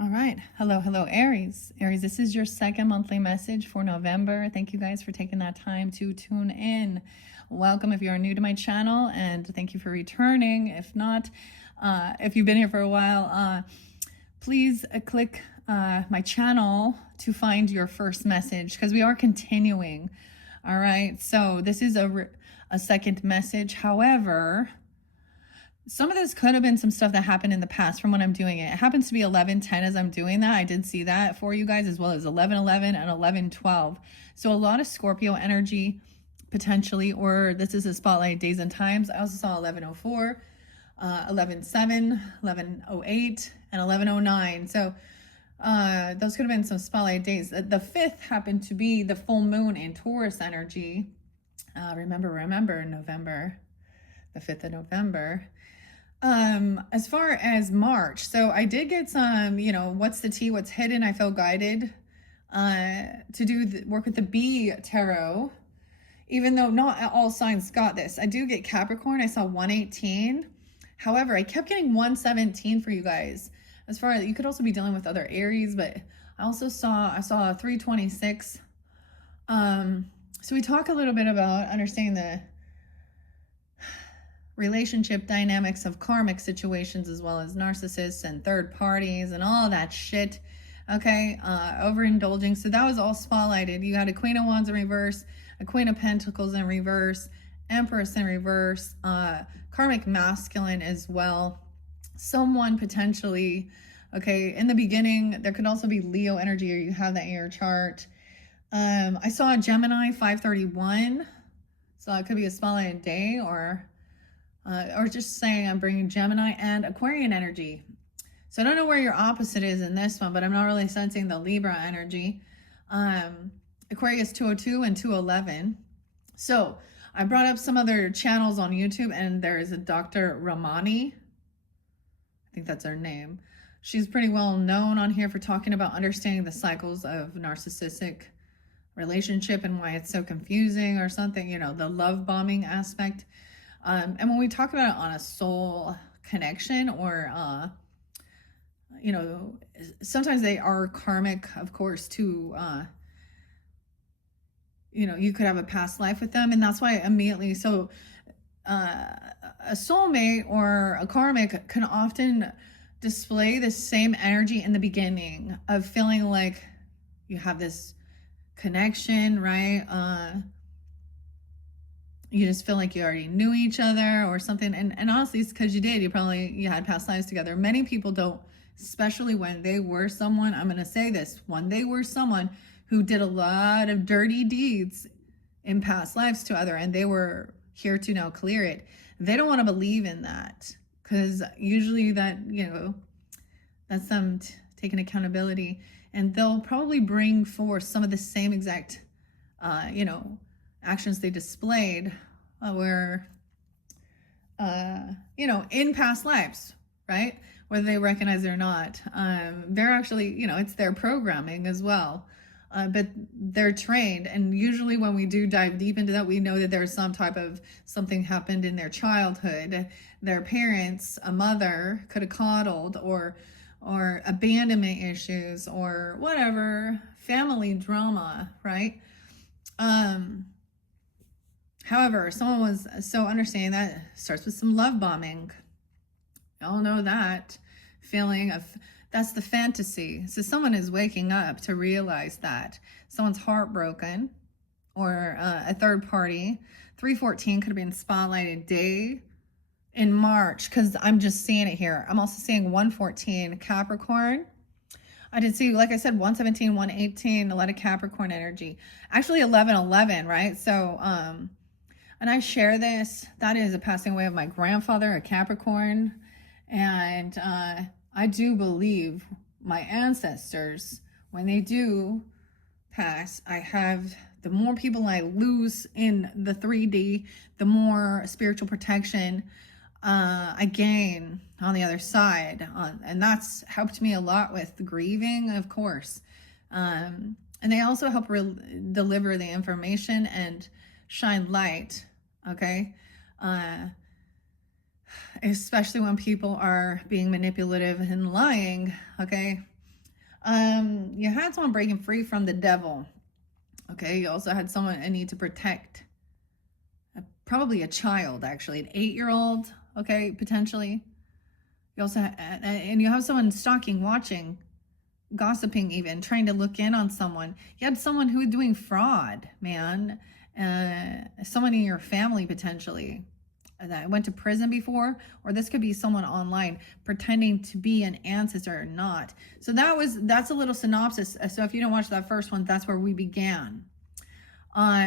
All right. Hello, Aries. Aries, this is your second monthly message for November. Thank you guys for taking that time to tune in. Welcome if you are new to my channel, and thank you for returning. If not, if you've been here for a while, please click my channel to find your first message because we are continuing. All right. So this is a second message. However, some of this could have been some stuff that happened in the past from when I'm doing it. It happens to be 11:10 as I'm doing that. I did see that for you guys, as well as 11:11 and 11:12. So a lot of Scorpio energy potentially, or this is a spotlight days and times. I also saw 11:04, 11:07, 11:08, and 11:09. So those could have been some spotlight days. The fifth happened to be the full moon in Taurus energy. Remember, November, the 5th of November. As far as March, so I did get some, what's the tea, what's hidden. I felt guided to do work with the B tarot, even though not all signs got this. I do get Capricorn. I saw 118. However, I kept getting 117 for you guys. As far as you could also be dealing with other Aries, but I saw 326. So we talk a little bit about understanding the relationship dynamics of karmic situations, as well as narcissists and third parties and all that shit. Okay, overindulging. So that was all spotlighted. You had a Queen of Wands in reverse, a Queen of Pentacles in reverse, Empress in reverse, karmic masculine as well. Someone potentially, okay, in the beginning, there could also be Leo energy, or you have that in your chart. I saw a Gemini 531, so it could be a spotlighted day, or just saying I'm bringing Gemini and Aquarian energy. So I don't know where your opposite is in this one, but I'm not really sensing the Libra energy. Aquarius 202 and 211. So I brought up some other channels on YouTube, and there is a Dr. Ramani. I think that's her name. She's pretty well known on here for talking about understanding the cycles of narcissistic relationship and why it's so confusing, or something, the love bombing aspect. And when we talk about it on a soul connection, or, sometimes they are karmic, of course, to, you could have a past life with them. And that's why immediately, so a soulmate or a karmic can often display the same energy in the beginning of feeling like you have this connection, right? You just feel like you already knew each other or something. And honestly, it's because you did. You had past lives together. Many people don't, especially when they were someone, I'm going to say this, when they were someone who did a lot of dirty deeds in past lives to other, and they were here to now clear it. They don't want to believe in that, because usually that, that's them taking accountability, and they'll probably bring forth some of the same exact, actions they displayed, where, in past lives, right? Whether they recognize it or not. They're actually, it's their programming as well. But they're trained. And usually when we do dive deep into that, we know that there's some type of something happened in their childhood. Their parents, a mother, could have coddled, or abandonment issues, or whatever, family drama, right? However, someone was so understanding that starts with some love bombing. Y'all know that feeling of, that's the fantasy. So someone is waking up to realize that someone's heartbroken, or a third party. 314 could have been spotlighted day in March, because I'm just seeing it here. I'm also seeing 114 Capricorn. I did see, like I said, 117, 118, a lot of Capricorn energy. Actually 1111, right? So, and I share this, that is a passing away of my grandfather, a Capricorn. And I do believe my ancestors, when they do pass, the more people I lose in the 3D, the more spiritual protection I gain on the other side. And that's helped me a lot with grieving, of course. And they also help deliver the information and shine light, okay? Especially when people are being manipulative and lying, okay? You had someone breaking free from the devil. Okay, you also had someone a need to protect, probably a child, actually, an 8-year-old. Okay, potentially. You also and you have someone stalking, watching, gossiping, even trying to look in on someone. You had someone who was doing fraud, man. Someone in your family potentially that went to prison before, or this could be someone online pretending to be an ancestor or not. So that's a little synopsis. So if you don't watch that first one, that's where we began.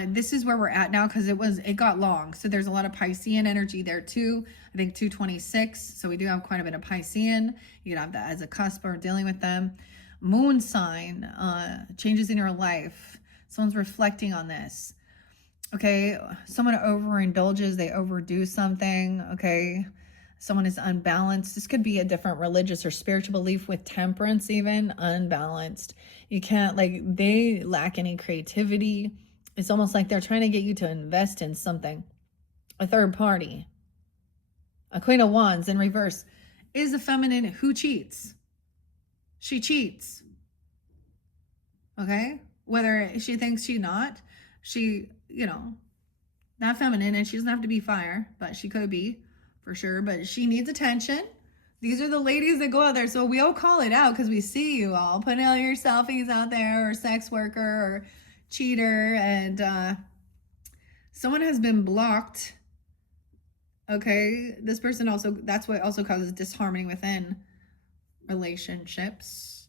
This is where we're at now because it got long. So there's a lot of Piscean energy there too. I think 226. So we do have quite a bit of Piscean. You could have that as a cusp or dealing with them. Moon sign, changes in your life. Someone's reflecting on this. Okay, someone overindulges, they overdo something. Okay, someone is unbalanced. This could be a different religious or spiritual belief with temperance, even unbalanced. You can't, like, they lack any creativity. It's almost like they're trying to get you to invest in something. A third party. A Queen of Wands in reverse is a feminine who cheats. She cheats. Okay? Whether she thinks she's not, she, not feminine, and she doesn't have to be fire, but she could be for sure. But she needs attention. These are the ladies that go out there. So we all call it out because we see you all putting all your selfies out there, or sex worker, or cheater, and someone has been blocked. Okay, this person also, that's what also causes disharmony within relationships.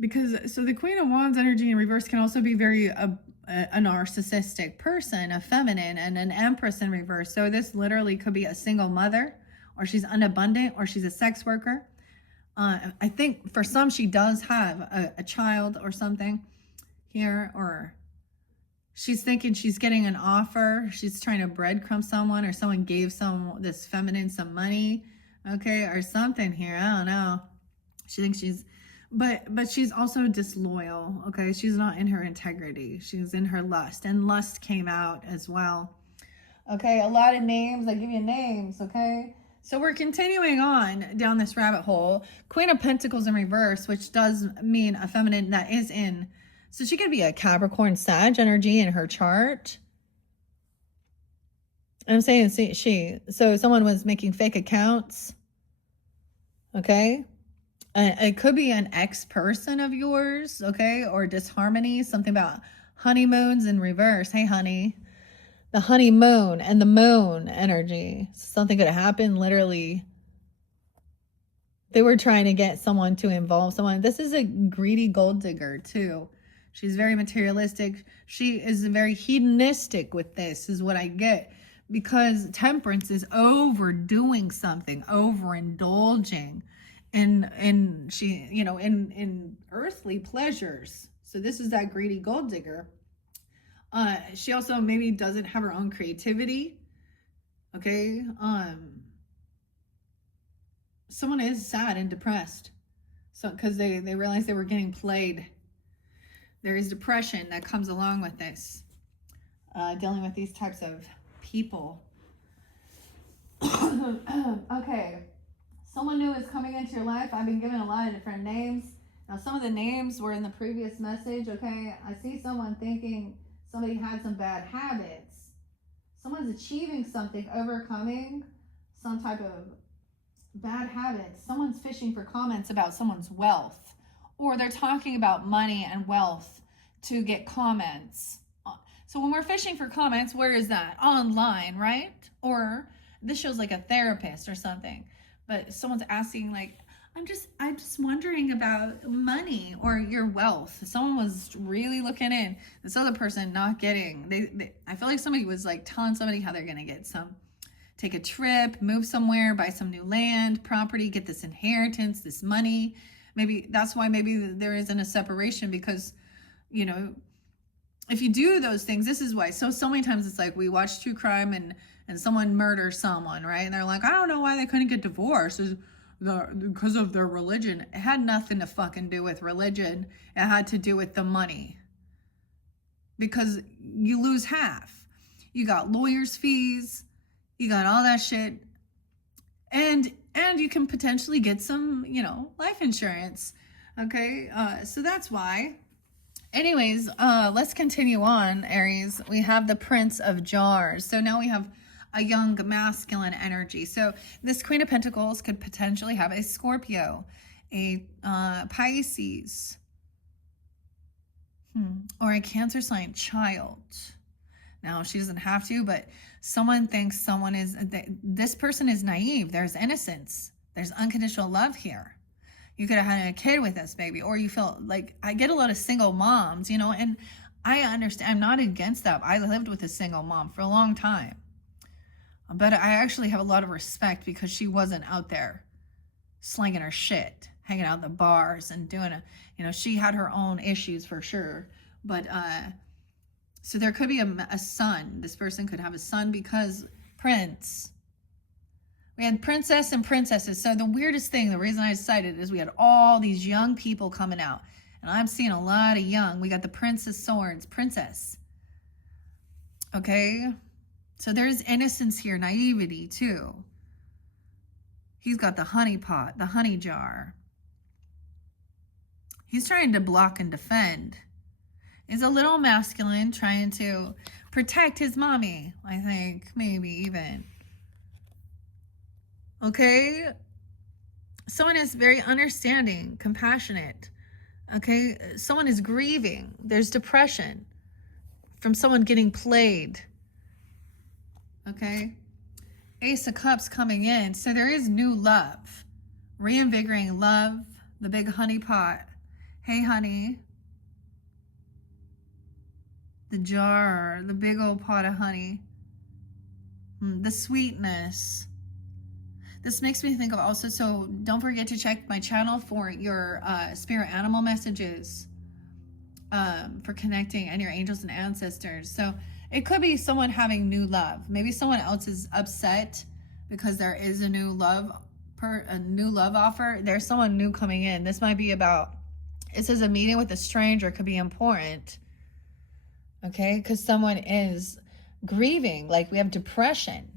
Because so the Queen of Wands energy in reverse can also be very a narcissistic person, a feminine, and an Empress in reverse. So this literally could be a single mother, or she's unabundant, or she's a sex worker. I think for some she does have a child or something here, or she's thinking she's getting an offer. She's trying to breadcrumb someone, or someone gave this feminine some money, okay, or something here. I don't know. She thinks she's, but she's also disloyal. Okay, she's not in her integrity. She's in her lust, and lust came out as well. Okay, a lot of names. I give you names. Okay. So we're continuing on down this rabbit hole. Queen of Pentacles in reverse, which does mean a feminine that is in. So she could be a Capricorn Sag energy in her chart. I'm saying so someone was making fake accounts. Okay. It could be an ex-person of yours. Okay. Or disharmony. Something about honeymoons in reverse. Hey, honey. The honeymoon and the moon energy. Something could happen literally. They were trying to get someone to involve someone. This is a greedy gold digger too. She's very materialistic. She is very hedonistic with this, is what I get. Because temperance is overdoing something, overindulging in she, in earthly pleasures. So this is that greedy gold digger. She also maybe doesn't have her own creativity. Okay. Someone is sad and depressed. So, because they realized they were getting played. There is depression that comes along with this. Dealing with these types of people. Okay. Someone new is coming into your life. I've been given a lot of different names. Now, some of the names were in the previous message. Okay. I see someone thinking somebody had some bad habits. Someone's achieving something, overcoming some type of bad habits. Someone's fishing for comments about someone's wealth, or they're talking about money and wealth to get comments. So when we're fishing for comments, where is that? Online, right? Or this shows like a therapist or something, but someone's asking like, I'm just wondering about money or your wealth. Someone was really looking in. This other person not getting. I feel like somebody was like telling somebody how they're gonna get take a trip, move somewhere, buy some new land, property, get this inheritance, this money. Maybe that's why maybe there isn't a separation, because, if you do those things, this is why. So many times it's like we watch true crime and someone murders someone, right? And they're like, I don't know why they couldn't get divorced. Because of their religion. It had nothing to fucking do with religion. It had to do with the money. Because you lose half. You got lawyers' fees. You got all that shit. And you can potentially get some, life insurance. Okay, so that's why. Anyways, let's continue on, Aries. We have the Prince of Jars. So now we have a young masculine energy. So this Queen of Pentacles could potentially have a Scorpio, a Pisces, or a Cancer sign child. Now, she doesn't have to, but someone thinks this person is naive. There's innocence. There's unconditional love here. You could have had a kid with this baby, or you feel like, I get a lot of single moms, and I understand. I'm not against that. I lived with a single mom for a long time, but I actually have a lot of respect because she wasn't out there slinging her shit, hanging out in the bars and doing she had her own issues for sure. But, so there could be a son. This person could have a son because Prince. We had princess and princesses. So the weirdest thing, the reason I decided is we had all these young people coming out. And I'm seeing a lot of young. We got the Prince of Swords, princess. Okay? So there's innocence here, naivety too. He's got the honey pot, the honey jar. He's trying to block and defend. He's a little masculine, trying to protect his mommy, I think, maybe even. Okay? Someone is very understanding, compassionate. Okay? Someone is grieving. There's depression from someone getting played. Okay? Ace of Cups coming in. So there is new love. Reinvigorating love. The big honey pot. Hey, honey. The jar. The big old pot of honey. The sweetness. This makes me think of also, so don't forget to check my channel for your spirit animal messages for connecting and your angels and ancestors. So it could be someone having new love. Maybe someone else is upset because there is a new love offer. There's someone new coming in. This might be about, it says a meeting with a stranger could be important. Okay, because someone is grieving, like we have depression.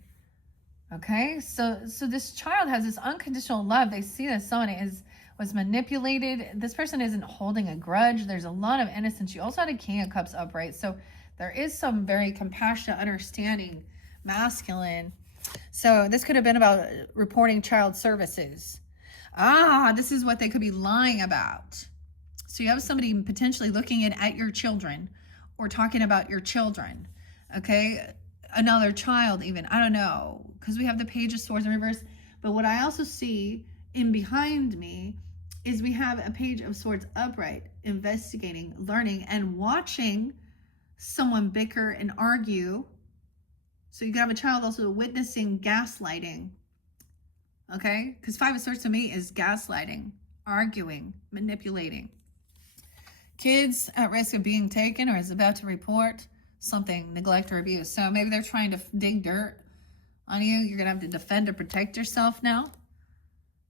Okay, so this child has this unconditional love. They see that someone was manipulated. This person isn't holding a grudge. There's a lot of innocence. You also had a King of Cups upright. So there is some very compassionate, understanding, masculine. So this could have been about reporting child services. This is what they could be lying about. So you have somebody potentially looking at your children or talking about your children. Okay, another child even. I don't know. Because we have the Page of Swords in reverse. But what I also see in behind me is we have a Page of Swords upright, investigating, learning, and watching someone bicker and argue. So you can have a child also witnessing gaslighting. Okay? Because Five of Swords to me is gaslighting, arguing, manipulating. Kids at risk of being taken or is about to report something, neglect or abuse. So maybe they're trying to dig dirt on you. You're going to have to defend or protect yourself now.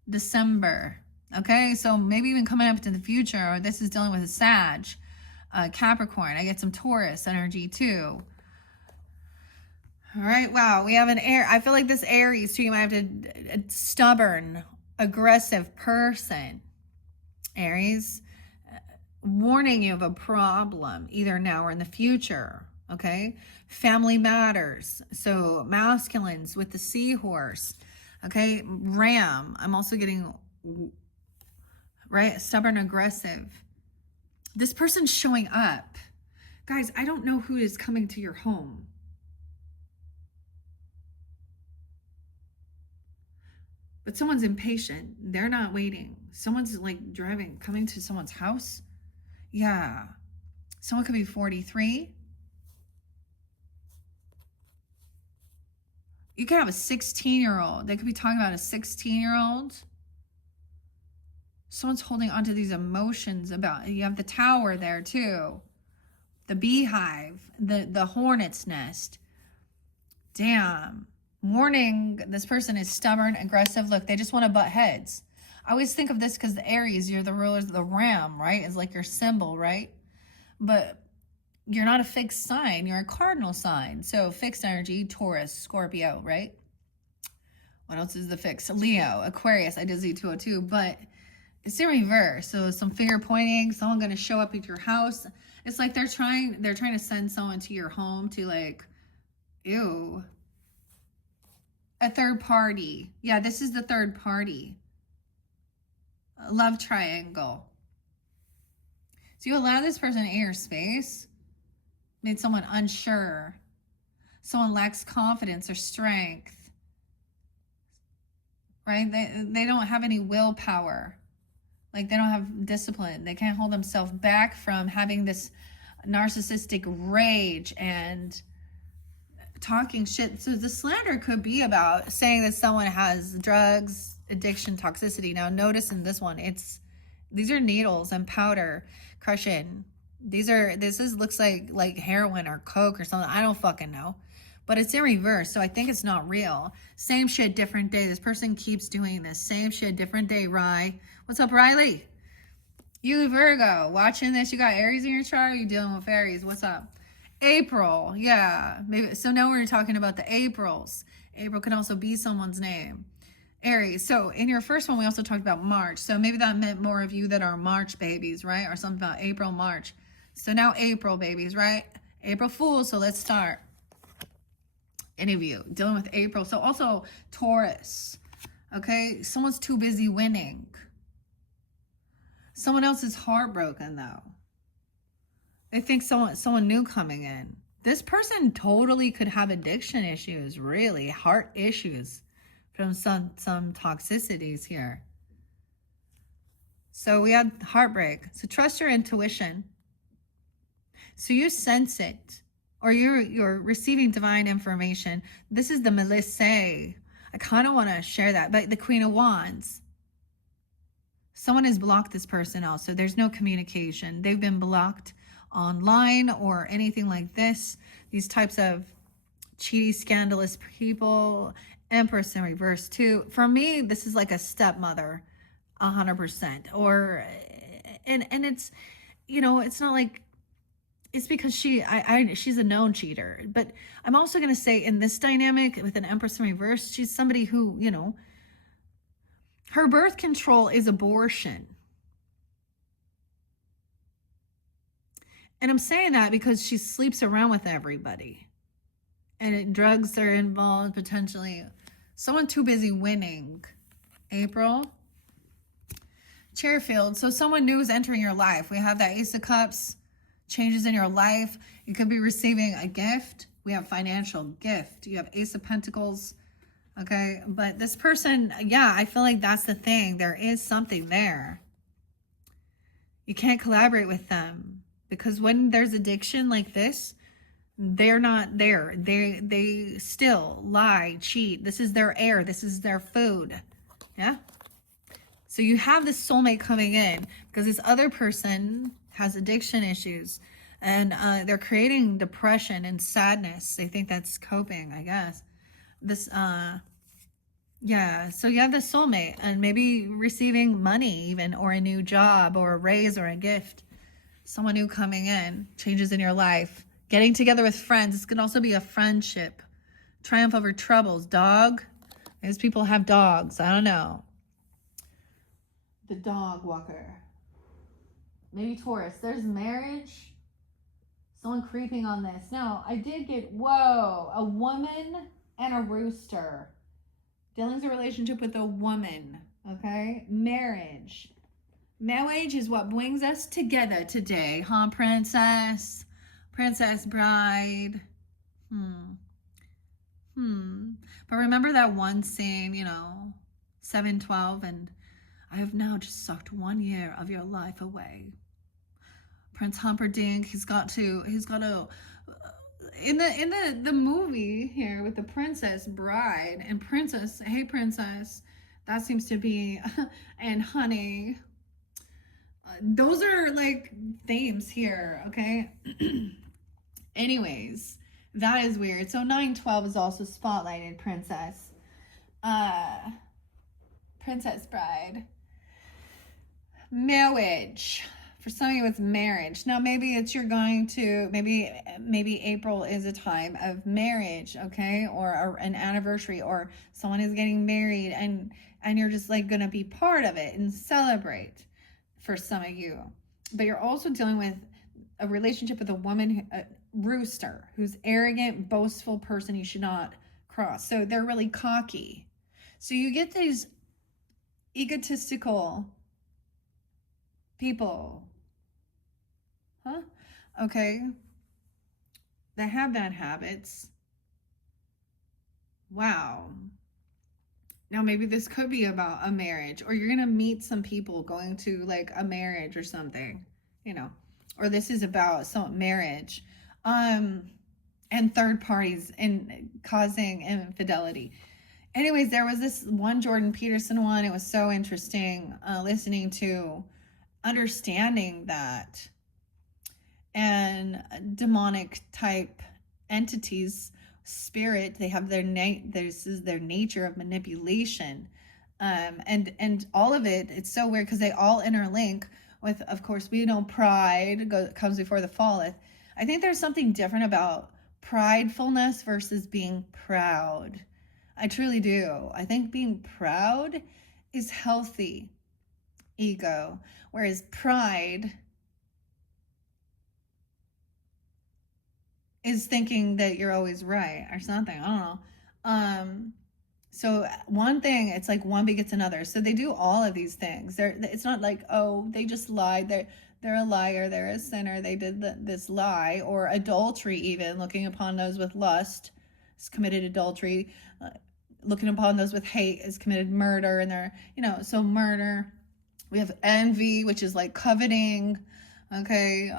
December. Okay, so maybe even coming up into the future, or this is dealing with a Sag, Capricorn. I get some Taurus energy too. All right, wow, we have an Aries. I feel like this Aries too, you might have a stubborn, aggressive person. Aries, warning you of a problem, either now or in the future. Okay, family matters. So masculines with the seahorse. Okay, Ram. I'm also getting, right, stubborn, aggressive. This person's showing up. Guys, I don't know who is coming to your home. But someone's impatient. They're not waiting. Someone's like coming to someone's house. Yeah. Someone could be 43. You could have a 16-year-old. They could be talking about a 16-year-old. Someone's holding onto these emotions about, you have the Tower there too. The beehive, the hornet's nest. Damn. Warning, this person is stubborn, aggressive. Look, they just want to butt heads. I always think of this because the Aries, you're the rulers of the ram, right? It's like your symbol, right? But you're not a fixed sign. You're a cardinal sign. So fixed energy, Taurus, Scorpio, right? What else is the fix? Leo, Aquarius. I did Z202, but it's in reverse. So some finger pointing, someone going to show up at your house. It's like they're trying to send someone to your home to like, ew. A third party. Yeah, this is the third party. A love triangle. So you allow this person in your space, made someone unsure. Someone lacks confidence or strength. Right? They don't have any willpower. Like they don't have discipline. They can't hold themselves back from having this narcissistic rage and talking shit. So the slander could be about saying that someone has drugs, addiction, toxicity. Now notice in this one, these are needles and powder crushing. Looks like heroin or coke or something. I don't fucking know. But it's in reverse, so I think it's not real. Same shit, different day. This person keeps doing this. Same shit, different day, Rye. What's up, Riley? You, Virgo, watching this. You got Aries in your chart? Or you dealing with Aries? What's up? April, yeah. Maybe. So now we're talking about the Aprils. April can also be someone's name. Aries. So in your first one, we also talked about March. So maybe that meant more of you that are March babies, right? Or something about April, March. So now April babies, right? April Fools. So let's start. Any of you dealing with April. So also Taurus. Okay. Someone's too busy winning. Someone else is heartbroken though. They think someone new coming in. This person totally could have addiction issues, really heart issues from some toxicities here. So we had heartbreak. So trust your intuition. So you sense it, or you're receiving divine information. This is the Melissa. I kind of want to share that, but the Queen of Wands. Someone has blocked this person out, so there's no communication. They've been blocked online or anything like this. These types of cheaty, scandalous people. Empress in reverse too. For me, this is like a stepmother, 100%. Or, and it's, it's not like, it's because she's a known cheater. But I'm also going to say in this dynamic with an Empress in reverse, she's somebody who, her birth control is abortion. And I'm saying that because she sleeps around with everybody. And drugs are involved, potentially. Someone too busy winning. April. Chairfield. So someone new is entering your life. We have that Ace of Cups. Changes in your life. You could be receiving a gift. We have financial gift. You have Ace of Pentacles. Okay. But this person, yeah, I feel like that's the thing. There is something there. You can't collaborate with them. Because when there's addiction like this, they're not there. They still lie, cheat. This is their air. This is their food. Yeah. So you have this soulmate coming in because this other person has addiction issues and they're creating depression and sadness. They think that's coping, I guess. This, yeah. So you have the soulmate and maybe receiving money even, or a new job or a raise or a gift. Someone new coming in, changes in your life. Getting together with friends. This could also be a friendship. Triumph over troubles. Dog. These people have dogs. I don't know. The dog walker. Maybe Taurus. There's marriage. Someone creeping on this. No, I did get, whoa, a woman and a rooster. Dylan's a relationship with a woman. Okay. Marriage. Marriage is what brings us together today. Huh, princess? Princess Bride. But remember that one scene, 7/12, and I have now just sucked 1 year of your life away. Prince Humperdinck, he's got to in the movie here with the Princess Bride and Princess, hey princess, that seems to be, and honey. Those are like themes here, okay? Anyways, that is weird. So 9/12 is also spotlighted princess. Princess Bride. Marriage. For some of you, it's marriage. Now, maybe it's you're going to, maybe April is a time of marriage, okay? Or an anniversary, or someone is getting married, and you're just like going to be part of it and celebrate for some of you. But you're also dealing with a relationship with a woman, a rooster, who's arrogant, boastful person you should not cross. So they're really cocky. So you get these egotistical people, okay, that have bad habits. Wow. Now maybe this could be about a marriage, or you're gonna meet some people going to like a marriage or something, you know, or this is about some marriage, and third parties and causing infidelity. Anyways, there was this one Jordan Peterson one. It was so interesting listening to, understanding that, and demonic type entities, spirit, they have this is their nature of manipulation, and all of it, it's so weird because they all interlink with, of course, we know pride comes before the falleth. I think there's something different about pridefulness versus being proud. I truly do. I think being proud is healthy ego, whereas pride is thinking that you're always right or something. I don't know. So one thing, it's like one begets another. So they do all of these things. It's not like, oh, they just lied. They're a liar. They're a sinner. They did this lie, or adultery, even looking upon those with lust has committed adultery. Looking upon those with hate has committed murder. And they're, so murder. We have envy, which is like coveting. Okay.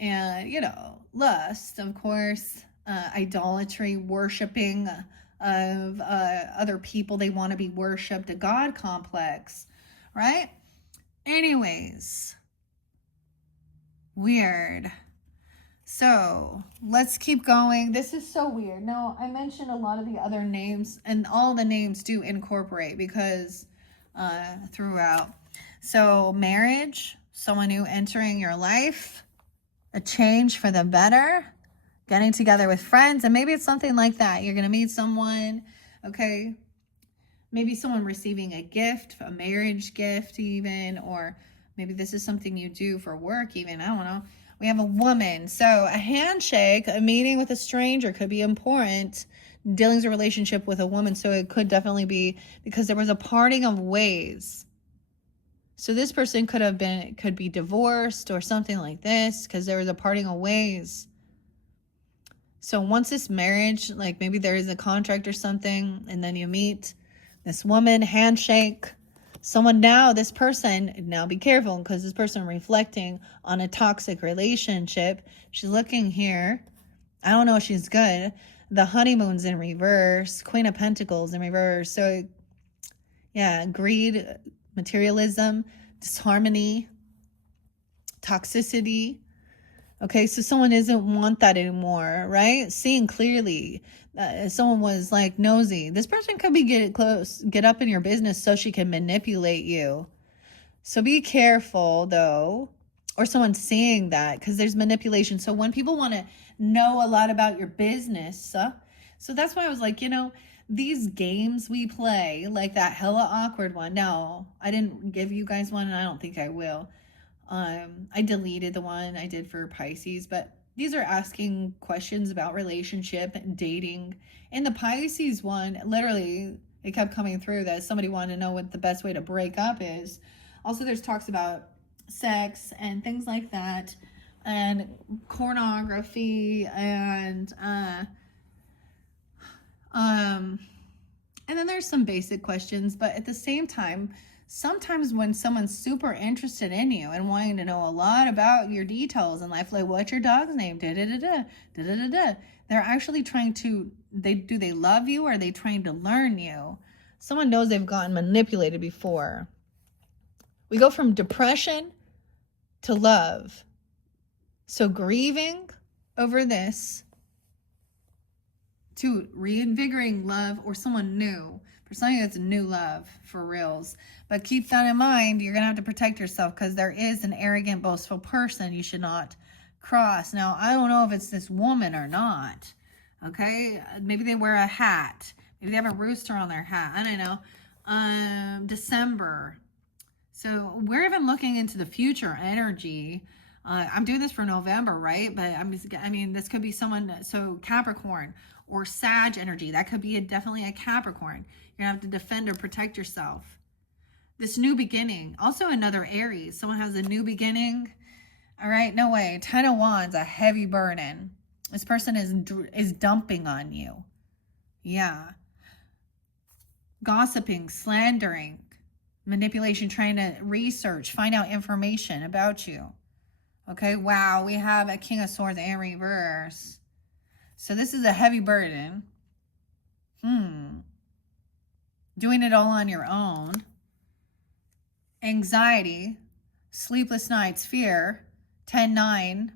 And, lust, of course, idolatry, worshiping of other people. They want to be worshipped, a God complex, right? Anyways, weird. So let's keep going. This is so weird. Now, I mentioned a lot of the other names, and all the names do incorporate because throughout. So marriage, someone new entering your life, a change for the better, getting together with friends, and maybe it's something like that. You're going to meet someone, okay? Maybe someone receiving a gift, a marriage gift even, or maybe this is something you do for work even, I don't know. We have a woman. So a handshake, a meeting with a stranger could be important. Dealing's a relationship with a woman, so it could definitely be because there was a parting of ways. So this person could be divorced or something like this because there was a parting of ways. So once this marriage, like maybe there is a contract or something, and then you meet this woman, handshake, someone now, this person, now be careful because this person reflecting on a toxic relationship. She's looking here. I don't know if she's good. The honeymoon's in reverse, Queen of Pentacles in reverse. So yeah, greed, materialism, disharmony, toxicity. Okay, so someone doesn't want that anymore, right? Seeing clearly. Someone was like nosy. This person could be get up in your business so she can manipulate you. So be careful though, or someone seeing that, because there's manipulation. So when people want to know a lot about your business, so that's why I was like, these games we play, like that hella awkward one. No, I didn't give you guys one, and I don't think I will. I deleted the one I did for Pisces, but these are asking questions about relationship and dating. In the Pisces one, literally, it kept coming through that somebody wanted to know what the best way to break up is. Also, there's talks about sex and things like that, and pornography, and then there's some basic questions, but at the same time, sometimes when someone's super interested in you and wanting to know a lot about your details in life, like what's your dog's name, they're actually trying to, do they love you, or are they trying to learn you? Someone knows they've gotten manipulated before. We go from depression to love. So grieving over this Two, reinvigorating love or someone new. For something that's new love, for reals. But keep that in mind. You're going to have to protect yourself because there is an arrogant, boastful person you should not cross. Now, I don't know if it's this woman or not. Okay? Maybe they wear a hat. Maybe they have a rooster on their hat. I don't know. December. So we're even looking into the future energy. I'm doing this for November, right? But I mean, this could be someone, so Capricorn or Sag energy. That could be definitely a Capricorn. You're going to have to defend or protect yourself. This new beginning. Also another Aries. Someone has a new beginning. All right, no way. 10 of Wands, a heavy burden. This person is dumping on you. Yeah. Gossiping, slandering, manipulation, trying to research, find out information about you. Okay, wow, we have a King of Swords in reverse. So this is a heavy burden. Doing it all on your own. Anxiety, sleepless nights, fear, 10-9,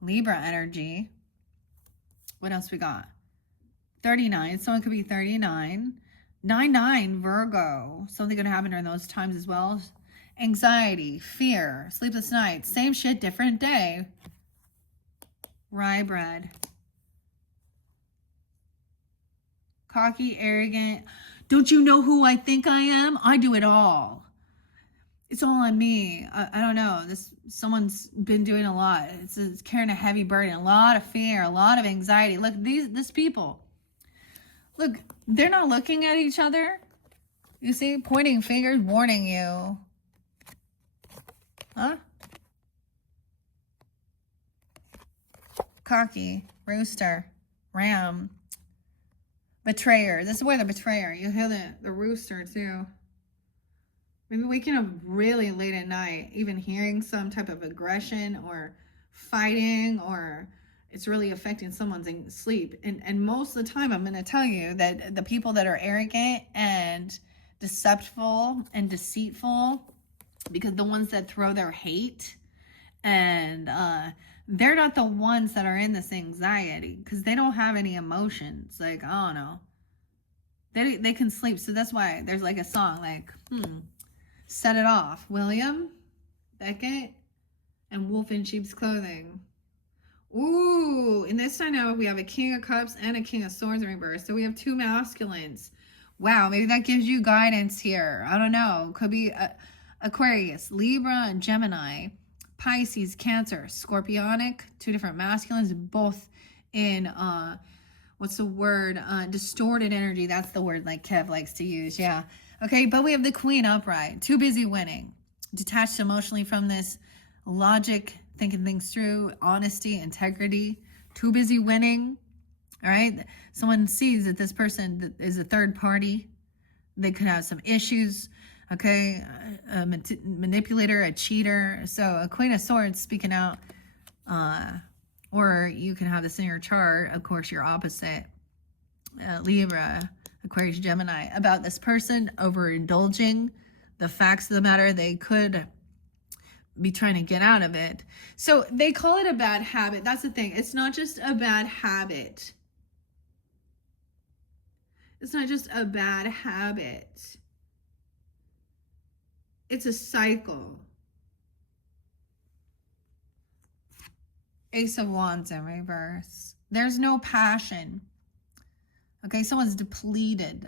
Libra energy. What else we got? 39, someone could be 39. 9-9, Virgo. Something could happen during those times as well. Anxiety, fear, sleepless nights. Same shit, different day. Rye bread. Cocky, arrogant. Don't you know who I think I am? I do it all. It's all on me. I don't know. Someone's been doing a lot. It's carrying a heavy burden, a lot of fear, a lot of anxiety. Look, this people. Look, they're not looking at each other. You see, pointing fingers, warning you. Huh? Cocky, rooster, ram, betrayer. This is where the betrayer. You hear the rooster too. Maybe waking up really late at night, even hearing some type of aggression or fighting, or it's really affecting someone's sleep. And most of the time, I'm going to tell you that the people that are arrogant and deceptive and deceitful, because the ones that throw their hate, and they're not the ones that are in this anxiety because they don't have any emotions. Like, I don't know. They can sleep. So that's why there's like a song like, Set It Off. William Beckett and Wolf in Sheep's Clothing. Ooh, in this dynamic, we have a King of Cups and a King of Swords in reverse. So we have two masculines. Wow, maybe that gives you guidance here. I don't know. Could be Aquarius, Libra, and Gemini, Pisces, Cancer, Scorpionic, two different masculines, both in, what's the word? Distorted energy. That's the word like Kev likes to use. Yeah. Okay, but we have the Queen upright, too busy winning, detached emotionally from this, logic, thinking things through, honesty, integrity, too busy winning. All right, someone sees that this person is a third party. They could have some issues. Okay, a manipulator, a cheater. So a Queen of Swords speaking out, or you can have this in your chart, of course, your opposite, Libra, Aquarius, Gemini, about this person overindulging. The facts of the matter, they could be trying to get out of it. So they call it a bad habit. That's the thing. It's not just a bad habit. It's not just a bad habit. It's a cycle. Ace of Wands in reverse. There's no passion. Okay, someone's depleted.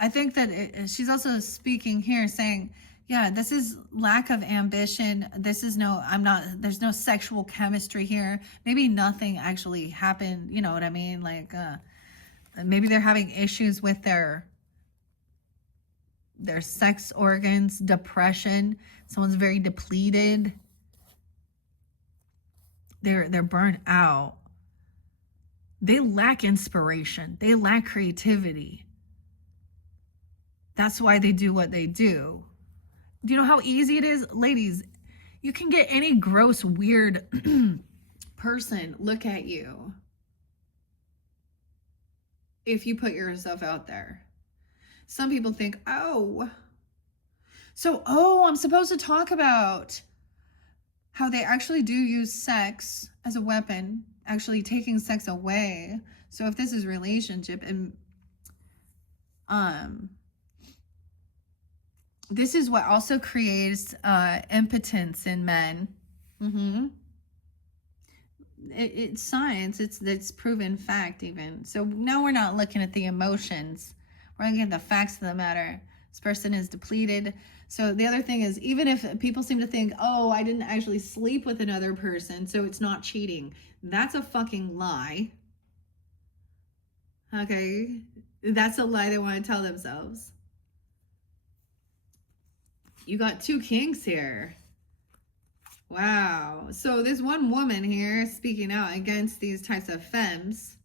I think that she's also speaking here saying, yeah, this is lack of ambition. This is there's no sexual chemistry here. Maybe nothing actually happened. You know what I mean? Like, maybe they're having issues with their sex organs, depression. Someone's very depleted. They're burnt out. They lack inspiration. They lack creativity. That's why they do what they do. Do you know how easy it is? Ladies, you can get any gross, weird person look at you if you put yourself out there. Some people think, I'm supposed to talk about how they actually do use sex as a weapon, actually taking sex away. So if this is relationship, and this is what also creates impotence in men. It's science. It's proven fact even. So now we're not looking at the emotions. We're looking at the facts of the matter. This person is depleted. So the other thing is, even if people seem to think, oh, I didn't actually sleep with another person, so it's not cheating. That's a fucking lie. Okay? That's a lie they want to tell themselves. You got 2 kings here. Wow. So there's one woman here speaking out against these types of femmes.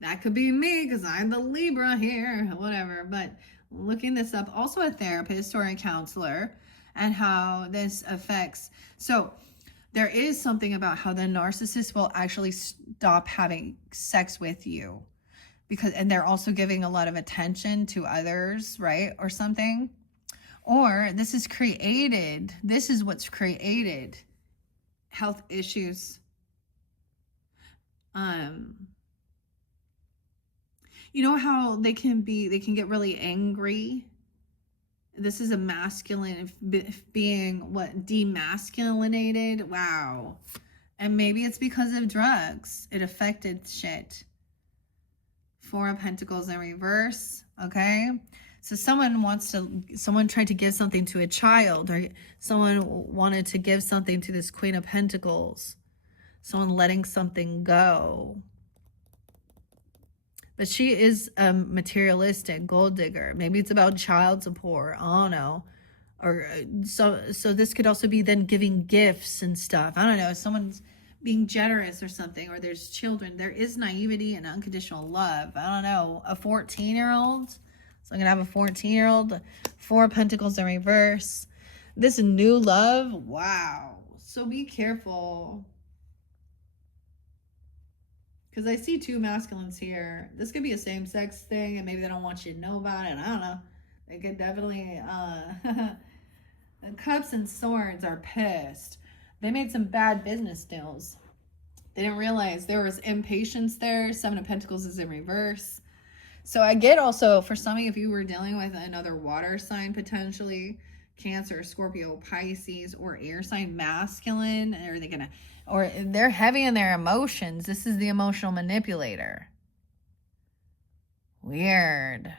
That could be me because I'm the Libra here, whatever. But looking this up, also a therapist or a counselor, and how this affects. So there is something about how the narcissist will actually stop having sex with you, because, and they're also giving a lot of attention to others, right? Or something. Or this is what's created health issues. You know how they can get really angry. This is a masculine being demasculinated. Wow. And maybe it's because of drugs. It affected shit. 4 of Pentacles in reverse. Okay. So someone tried to give something to a child, or someone wanted to give something to this Queen of Pentacles. Someone letting something go. But she is a materialistic gold digger. Maybe it's about child support. I don't know. Or so this could also be then giving gifts and stuff. I don't know. Someone's being generous or something, or there's children. There is naivety and unconditional love. I don't know. A 14-year-old. So I'm going to have a 14-year-old. 4 of Pentacles in reverse. This new love. Wow. So be careful. Because I see 2 masculines here. This could be a same-sex thing, and maybe they don't want you to know about it. I don't know. They could definitely... The Cups and Swords are pissed. They made some bad business deals. They didn't realize there was impatience there. 7 of Pentacles is in reverse. So I get also, for some of you, if you were dealing with another water sign, potentially Cancer, Scorpio, Pisces, or air sign masculine, are they gonna, or they're heavy in their emotions. This is the emotional manipulator. Weird.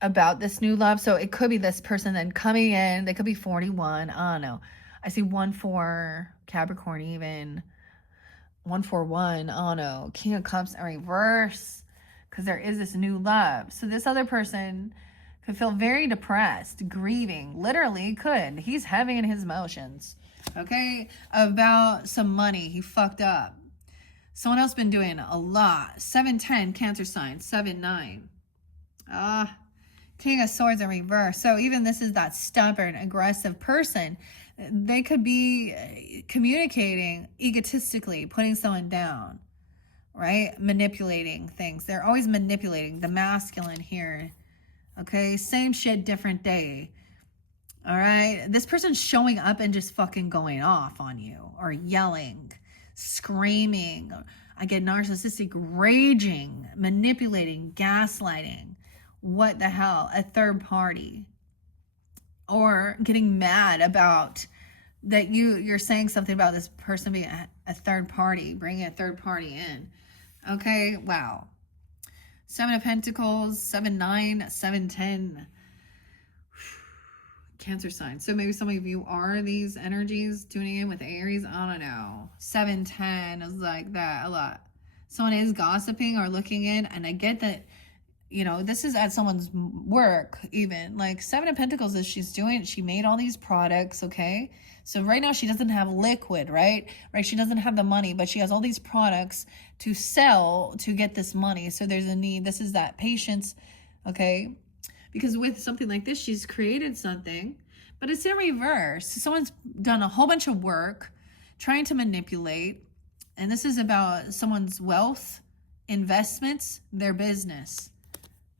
About this new love. So it could be this person then coming in. They could be 41. I don't know. I see 1-4 Capricorn, even 141. I don't know. King of Cups in reverse. Because there is this new love. So this other person could feel very depressed, grieving. Literally could. He's heavy in his emotions. Okay? About some money. He fucked up. Someone else been doing a lot. 7-10 Cancer sign. 7-9. King of Swords in reverse. So even this is that stubborn, aggressive person. They could be communicating egotistically, putting someone down. Right? Manipulating things. They're always manipulating. The masculine here. Okay? Same shit, different day. All right? This person's showing up and just fucking going off on you. Or yelling. Screaming. I get narcissistic, raging. Manipulating. Gaslighting. What the hell? A third party. Or getting mad about that you're saying something about this person being a third party. Bringing a third party in. Okay, wow. 7 of Pentacles, 7-9, 7-10. Cancer sign. So maybe some of you are these energies tuning in with Aries. I don't know. 7-10 is like that a lot. Someone is gossiping or looking in, and I get that, you know, this is at someone's work even. Like 7 of Pentacles is she made all these products, okay? So right now she doesn't have liquid, right? Right, she doesn't have the money, but she has all these products to sell to get this money. So there's a need. This is that patience, okay? Because with something like this, she's created something, but it's in reverse. Someone's done a whole bunch of work trying to manipulate, and this is about someone's wealth, investments, their business.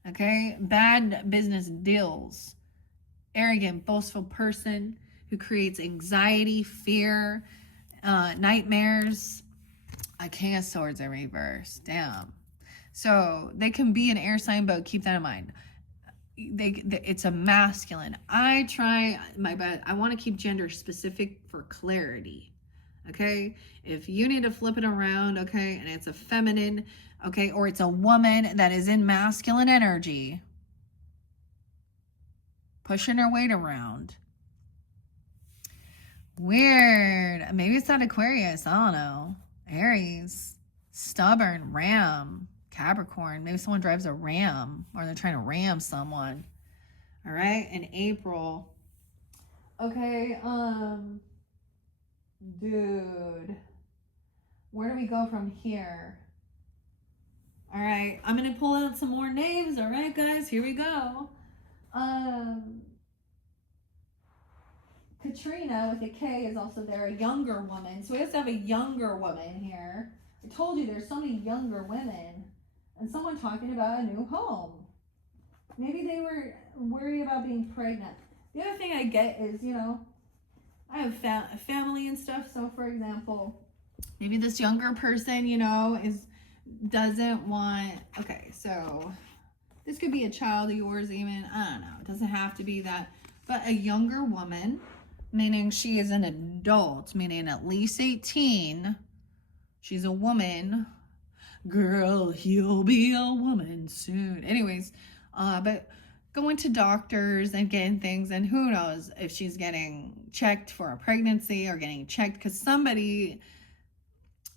Okay, bad business deals. Arrogant, boastful person who creates anxiety, fear, nightmares. A King of Swords in reverse. Damn. So they can be an air sign, but keep that in mind. It's a masculine. I try my best. I want to keep gender specific for clarity. Okay, if you need to flip it around, okay, and it's a feminine, okay, or it's a woman that is in masculine energy, pushing her weight around. Weird. Maybe it's not Aquarius. I don't know. Aries, stubborn, ram, Capricorn. Maybe someone drives a ram, or they're trying to ram someone. All right, in April. Okay, dude, where do we go from here? All right, I'm gonna pull out some more names. All right, guys, here we go. Katrina with a K is also there, a younger woman. So we have to have a younger woman here. I told you there's so many younger women. And someone talking about a new home. Maybe they were worried about being pregnant. The other thing I get is, you know, I have a family and stuff. So for example, maybe this younger person, you know, doesn't want, okay, so this could be a child of yours even. I don't know. It doesn't have to be that. But a younger woman, meaning she is an adult, meaning at least 18. She's a woman. Girl, you'll be a woman soon. Anyways, but going to doctors and getting things, and who knows if she's getting checked for a pregnancy or getting checked because somebody,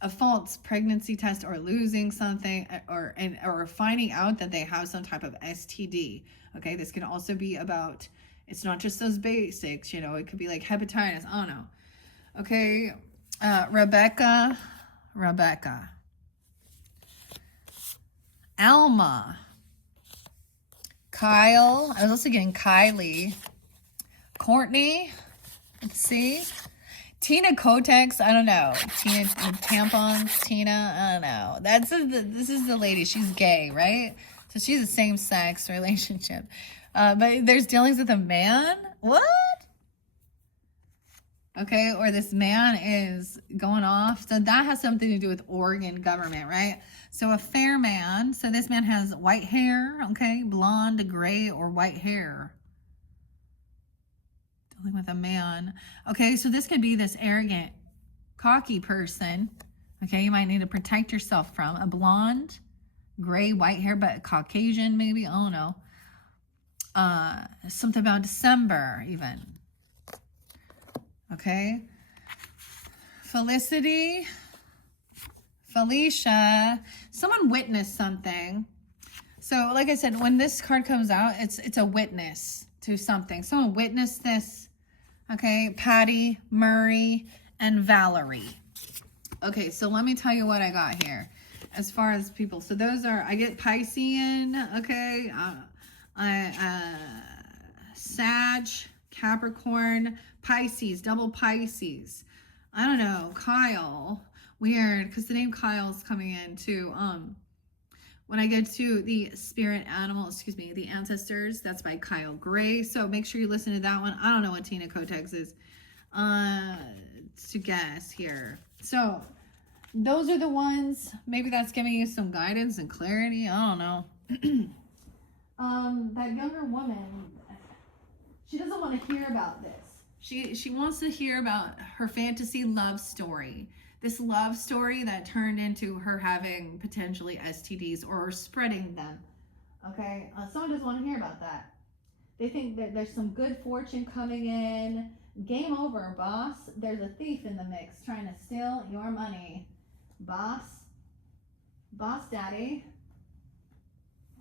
a false pregnancy test, or losing something, or finding out that they have some type of STD. Okay, this can also be about, it's not just those basics, you know, it could be like hepatitis, I don't know. Okay, Rebecca, Alma, Kyle, I was also getting Kylie, Courtney, let's see, Tina Kotex, I don't know, Tina tampons, Tina, I don't know. This is the lady, she's gay, right? So she's a same-sex relationship. But there's dealings with a man? What? Okay, or this man is going off. So that has something to do with Oregon government, right? So a fair man. So this man has white hair, okay? Blonde, gray, or white hair. Dealing with a man. Okay, so this could be this arrogant, cocky person. Okay, you might need to protect yourself from. A blonde, gray, white hair, but Caucasian maybe, I don't know. Something about December even. Okay. Felicity, Felicia, someone witnessed something. So like I said, when this card comes out, it's a witness to something. Someone witnessed this. Okay, Patty, Murray, and Valerie. Okay, so let me tell you what I got here as far as people. So those are, I get Piscean, okay, Sag, Capricorn, Pisces, double Pisces. I don't know, Kyle, weird, because the name Kyle's coming in too. When I get to the spirit animal, excuse me, the ancestors, that's by Kyle Gray. So make sure you listen to that one. I don't know what Tina Kotex is to guess here. So those are the ones. Maybe that's giving you some guidance and clarity. I don't know. That younger woman, she doesn't want to hear about this. She wants to hear about her fantasy love story. This love story that turned into her having potentially STDs or spreading them. Okay, someone doesn't want to hear about that. They think that there's some good fortune coming in. Game over, boss. There's a thief in the mix trying to steal your money. Boss daddy.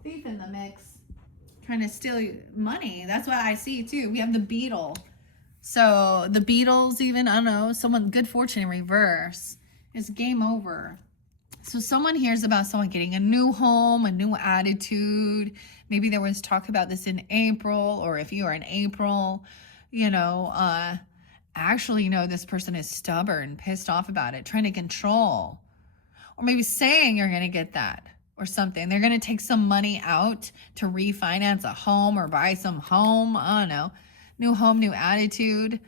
Thief in the mix trying to steal your money. That's what I see too. We have the beetle. So the Beatles even, I don't know, someone, good fortune in reverse. It's game over. So someone hears about someone getting a new home, a new attitude. Maybe there was talk about this in April, or if you are in April, you know, actually, you know, this person is stubborn, pissed off about it, trying to control. Or maybe saying you're going to get that or something. They're going to take some money out to refinance a home or buy some home. I don't know. New home, new attitude.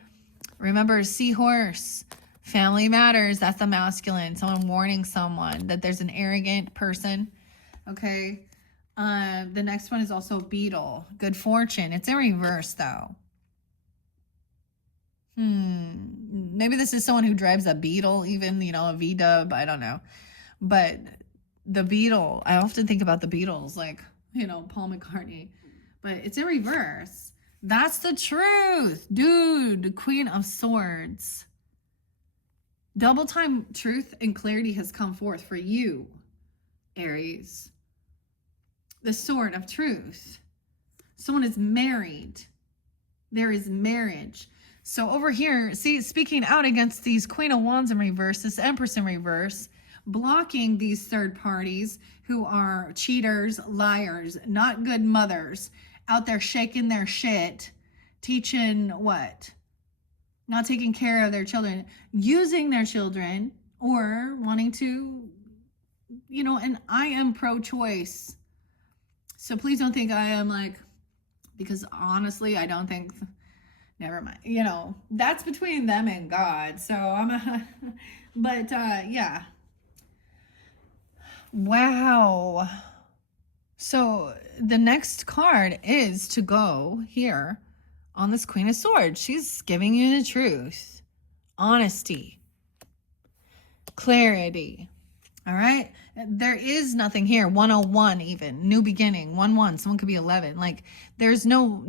Remember, seahorse, Family matters. That's the masculine. Someone warning someone that there's an arrogant person. Okay. The next one is also beetle. Good fortune. It's in reverse though. Maybe this is someone who drives a beetle, even, you know, a V-dub. I don't know. But the beetle, I often think about the Beatles, like, you know, Paul McCartney. But it's in reverse. That's the truth. Dude, Queen of Swords. Double time truth and clarity has come forth for you, Aries. The sword of truth. Someone is married. There is marriage. So over here, see, speaking out against these Queen of Wands in reverse, this Empress in reverse, blocking these third parties who are cheaters, liars, not good mothers, out there shaking their shit, teaching what? Not taking care of their children, using their children, or wanting to, you know, and I am pro-choice. So please don't think I am like, because honestly, I don't think, never mind. You know, that's between them and God. So but yeah. Wow. So the next card is to go here on this Queen of Swords. She's giving you the truth, honesty, clarity. All right. There is nothing here. 101, even new beginning. 1-1. Someone could be 11. Like there's no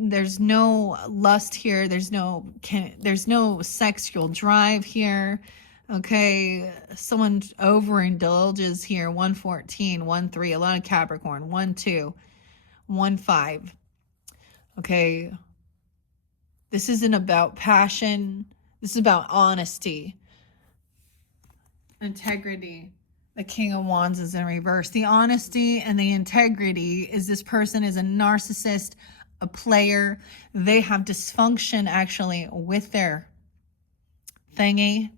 lust here. There's no sexual drive here. Okay. Someone overindulges here. 114, 1-3. A lot of Capricorn. 1-2, 1-5. Okay. This isn't about passion. This is about honesty, integrity. The King of Wands is in reverse. The honesty and the integrity is this person is a narcissist, a player. They have dysfunction actually with their thingy.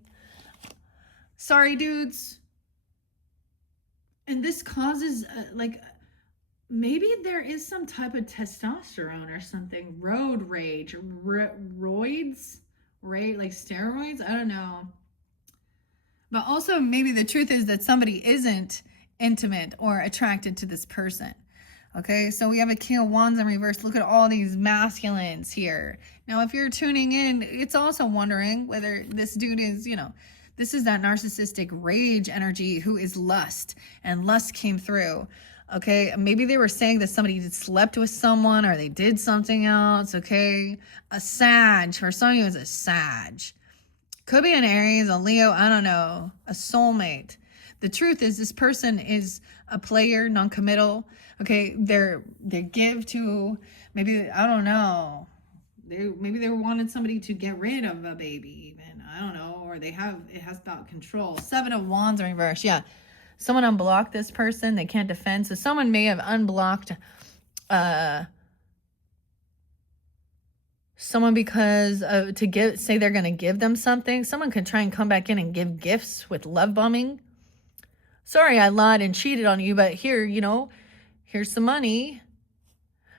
Sorry, dudes. And this causes like maybe there is some type of testosterone or something. Road rage, roids, right? Like steroids. I don't know. But also maybe the truth is that somebody isn't intimate or attracted to this person. Okay, so we have a King of Wands in reverse. Look at all these masculines here. Now, if you're tuning in, it's also wondering whether this dude is, you know, this is that narcissistic rage energy who is lust. And lust came through. Okay, maybe they were saying that somebody slept with someone or they did something else. Okay, a Sag. For some of you, it's a Sag. Could be an Aries, a Leo, I don't know, a soulmate. The truth is this person is a player, non-committal. Okay, they give to, maybe, I don't know, maybe they wanted somebody to get rid of a baby even, I don't know, or it has about control. 7 of Wands in reverse, yeah. Someone unblocked this person, they can't defend, so someone may have unblocked someone because say they're going to give them something. Someone could try and come back in and give gifts with love bombing. Sorry, I lied and cheated on you, but here, you know, here's some money.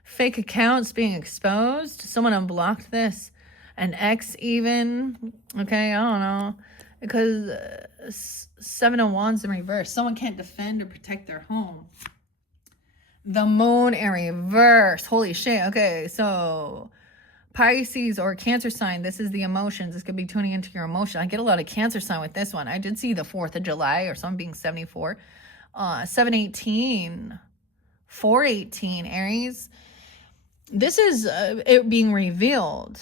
Fake accounts being exposed. Someone unblocked this. An ex even. Okay, I don't know. Because 7 of Wands in reverse. Someone can't defend or protect their home. The Moon in reverse. Holy shit. Okay, so Pisces or Cancer sign, this is the emotions. This could be tuning into your emotion. I get a lot of Cancer sign with this one. I did see the 4th of July or someone being 74. 718, 418, Aries. This is it being revealed.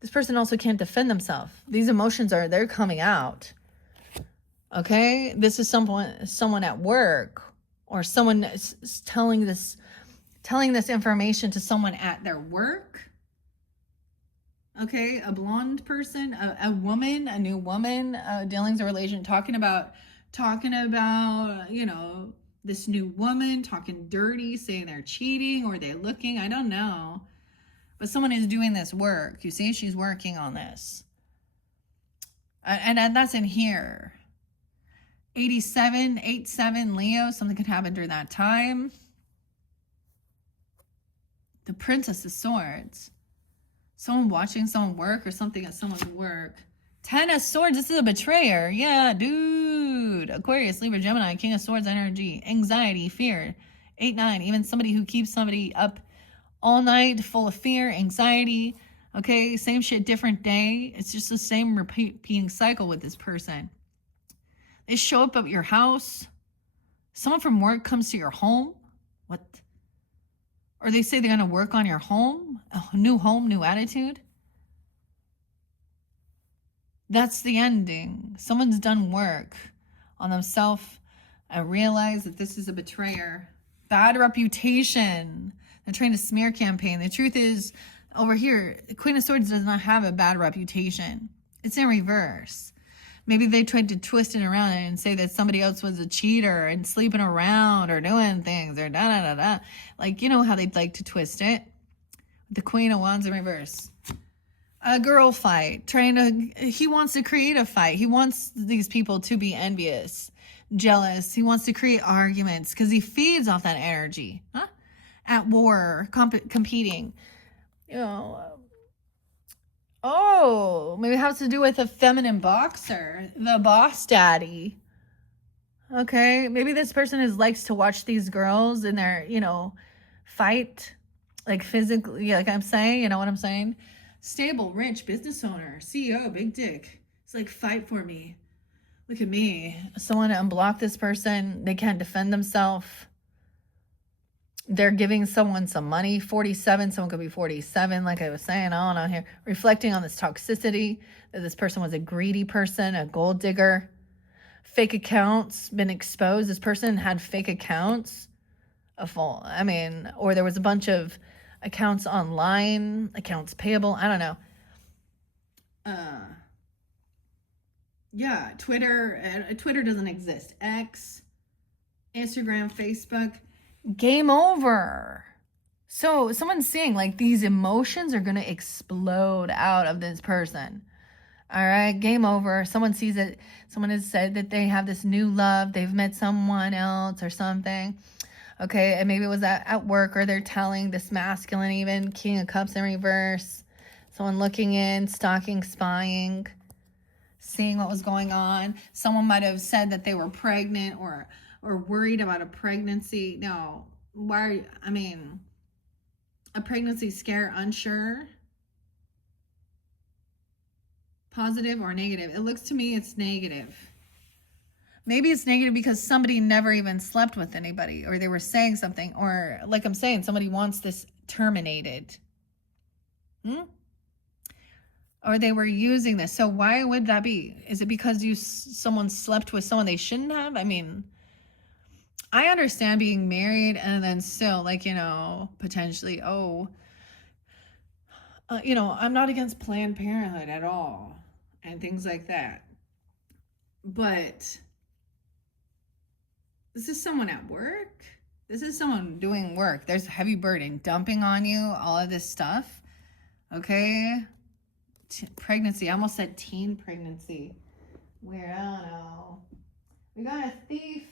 This person also can't defend themselves. These emotions they're coming out. Okay? This is someone at work or someone is telling this information to someone at their work. Okay, a blonde person, a woman, a new woman, dealing with a relation, talking about, you know, this new woman, talking dirty, saying they're cheating or they're looking, I don't know. But someone is doing this work. You see, she's working on this. And that's in here. 87, 87, Leo, something could happen during that time. The Princess of Swords. Someone watching someone work or something at someone's work. Ten of Swords, this is a betrayer. Yeah, dude. Aquarius, Libra, Gemini, King of Swords energy, anxiety, fear. 8, 9, even somebody who keeps somebody up all night full of fear, anxiety. Okay, same shit, different day. It's just the same repeating cycle with this person. They show up at your house. Someone from work comes to your home. What? Or they say they're going to work on your home. A new home, new attitude. That's the ending. Someone's done work on themselves. I realize that this is a betrayer. Bad reputation. They're trying to smear campaign. The truth is, over here, the Queen of Swords does not have a bad reputation. It's in reverse. Maybe they tried to twist it around and say that somebody else was a cheater and sleeping around or doing things or da-da-da-da. Like, you know how they'd like to twist it. The Queen of Wands in reverse. A girl fight. He wants to create a fight. He wants these people to be envious, jealous. He wants to create arguments because he feeds off that energy. Huh? At war, competing. You know, oh, maybe it has to do with a feminine boxer, the boss daddy. Okay, maybe this person likes to watch these girls in their, fight, like physically, like I'm saying, you know what I'm saying? Stable, rich, business owner, CEO, big dick. It's like, fight for me. Look at me. Someone unblock this person. They can't defend themselves. They're giving someone some money. 47, someone could be 47, like I was saying. I don't know here. Reflecting on this toxicity, that this person was a greedy person, a gold digger. Fake accounts been exposed. This person had fake accounts. Or there was a bunch of accounts online, accounts payable. I don't know. Yeah, Twitter doesn't exist. X, Instagram, Facebook. Game over. So someone's saying like these emotions are going to explode out of this person. All right, game over. Someone sees it. Someone has said that they have this new love. They've met someone else or something. Okay, and maybe it was at work, or they're telling this masculine, even King of Cups in reverse. Someone looking in, stalking, spying, seeing what was going on. Someone might have said that they were pregnant or worried about a pregnancy. No, a pregnancy scare, unsure. Positive or negative? It looks to me it's negative. Maybe it's negative because somebody never even slept with anybody, or they were saying something, or like I'm saying, somebody wants this terminated. Or they were using this. So why would that be? Is it because someone slept with someone they shouldn't have? I understand being married and then still, potentially, I'm not against Planned Parenthood at all and things like that. But this is someone at work. This is someone doing work. There's a heavy burden dumping on you, all of this stuff. Okay? Pregnancy. I almost said teen pregnancy. Weird. I don't know. We got a thief,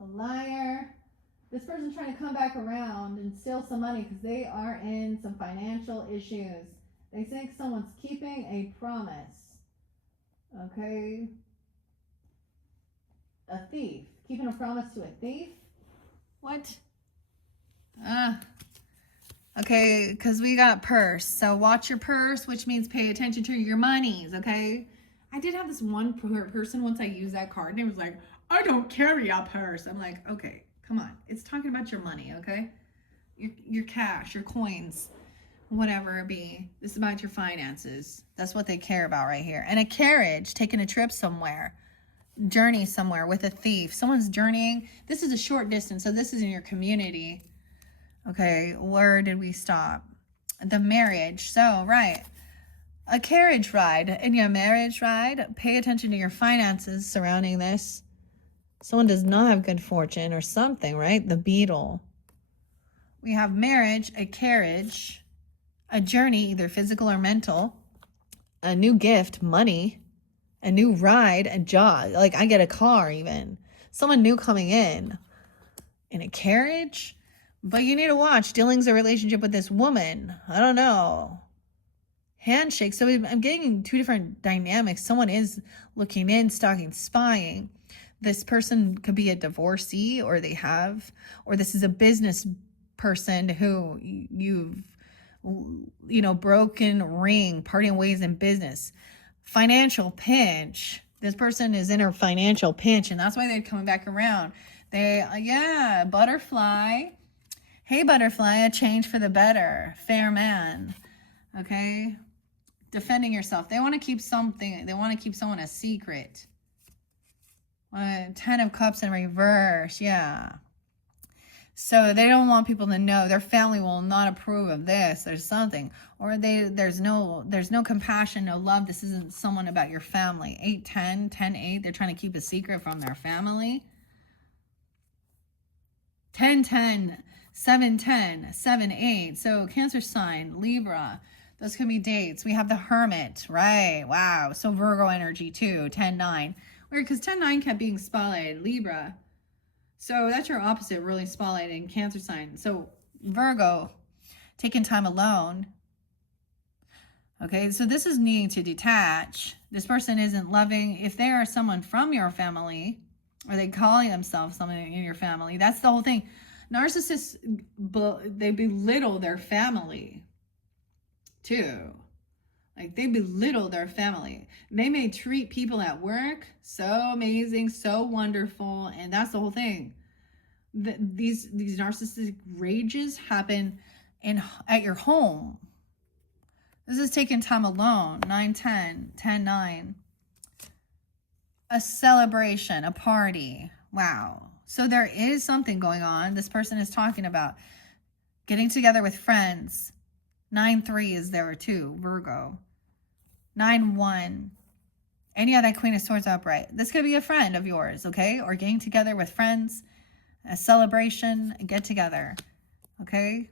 a liar. This person's trying to come back around and steal some money because they are in some financial issues. They think someone's keeping a promise. Okay? A thief. Keeping a promise to a thief? What? Okay, because we got purse. So watch your purse, which means pay attention to your monies, okay? I did have this one person once I used that card, and it was like, I don't carry a purse. I'm like, okay, come on. It's talking about your money, okay? Your cash, your coins, whatever it be. This is about your finances. That's what they care about right here. And a carriage, taking a trip somewhere. Journey somewhere with a thief. Someone's journeying. This is a short distance, so this is in your community. Okay, where did we stop? The marriage. So, right. A carriage ride. In your marriage ride, pay attention to your finances surrounding this. Someone does not have good fortune or something, right? The beetle. We have marriage, a carriage, a journey, either physical or mental, a new gift, money, a new ride, a job. Like I get a car even. Someone new coming in a carriage. But you need to watch. Dealing's a relationship with this woman. I don't know. handshake. So I'm getting two different dynamics. Someone is looking in, stalking, spying. This person could be a divorcee, or this is a business person who you've, broken ring, parting ways in business. Financial pinch. This person is in her financial pinch, and that's why they're coming back around. Yeah, butterfly. Hey, butterfly, a change for the better. Fair man. Okay? Defending yourself. They want to keep something. They want to keep someone a secret. 10 of Cups in reverse. Yeah. So they don't want people to know. Their family will not approve of this. There's something. Or there's no compassion, no love. This isn't someone about your family. 8, 10, 10, 8. They're trying to keep a secret from their family. 10, 10, 7, 10, 7, 8. So Cancer sign, Libra. Those could be dates. We have the Hermit, right? Wow. So Virgo energy too, 10, 9. Weird, because 10, 9 kept being spotlighted, Libra. So that's your opposite, really spotlighted in Cancer sign. So Virgo, taking time alone. Okay, so this is needing to detach. This person isn't loving. If they are someone from your family, or they calling themselves something in your family, that's the whole thing. Narcissists, they belittle their family too. Like, they belittle their family. They may treat people at work so amazing, so wonderful, and that's the whole thing. These narcissistic rages happen at your home. This is taking time alone. 9, 10, 10, 9. A celebration, a party. Wow. So there is something going on. This person is talking about getting together with friends. 9, 3 is there too, Virgo. 9, 1. And yeah, that Queen of Swords upright. This could be a friend of yours, okay? Or getting together with friends, a celebration, a get together, okay?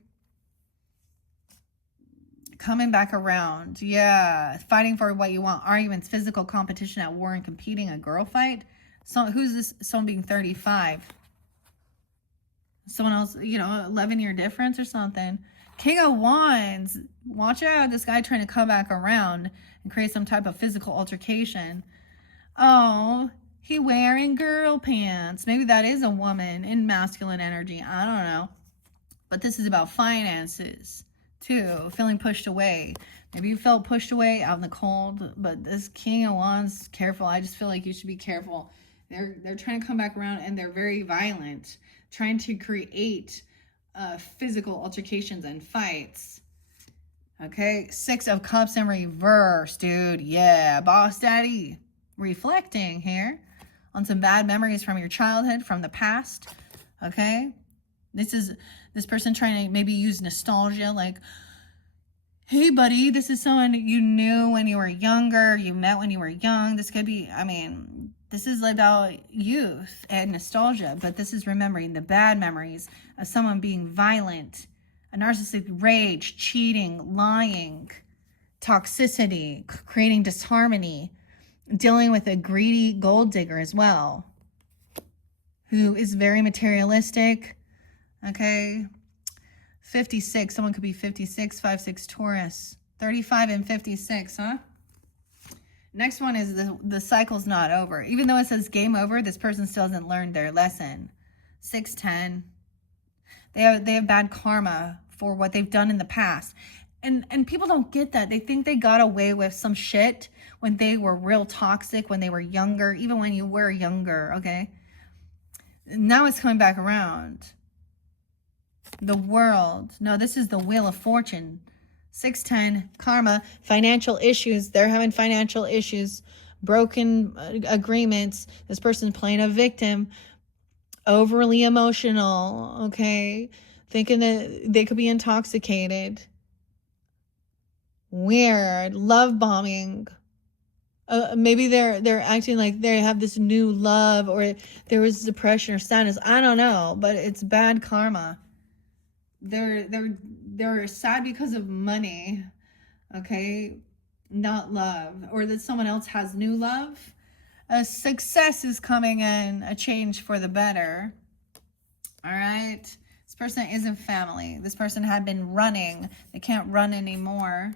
Coming back around. Yeah. Fighting for what you want. Arguments, physical competition at war and competing, a girl fight. So who's this? Someone being 35. Someone else, 11-year difference or something. King of Wands. Watch out. This guy trying to come back around and create some type of physical altercation. Oh, he wearing girl pants. Maybe that is a woman in masculine energy. I don't know. But this is about finances too. Feeling pushed away. Maybe you felt pushed away out in the cold. But this King of Wands, careful. I just feel like you should be careful. They're trying to come back around, and they're very violent. Trying to create physical altercations and fights. Okay, 6 of Cups in reverse, dude. Yeah, boss daddy. Reflecting here on some bad memories from your childhood, from the past. Okay, this person trying to maybe use nostalgia, like, hey buddy, this is someone you knew when you were younger, you met when you were young. This could be, this is about youth and nostalgia, but this is remembering the bad memories of someone being violent, a narcissistic rage, cheating, lying, toxicity, creating disharmony, dealing with a greedy gold digger as well, who is very materialistic. Okay. 56. Someone could be 56, 5, 6 Taurus. 35 and 56, huh? Next one is the cycle's not over. Even though it says game over, this person still hasn't learned their lesson. 6, 10. They have bad karma for what they've done in the past. And people don't get that. They think they got away with some shit when they were real toxic, when they were younger, even when you were younger, okay? Now it's coming back around. The World. No, this is the Wheel of Fortune. 610, karma, financial issues. They're having financial issues, broken agreements. This person's playing a victim, overly emotional, okay? Thinking that they could be intoxicated. Weird. Love bombing. Maybe they're acting like they have this new love, or there was depression or sadness. I don't know, but it's bad karma. They're sad because of money, okay? Not love. Or that someone else has new love. A success is coming in, a change for the better. All right? This person isn't family. This person had been running. They can't run anymore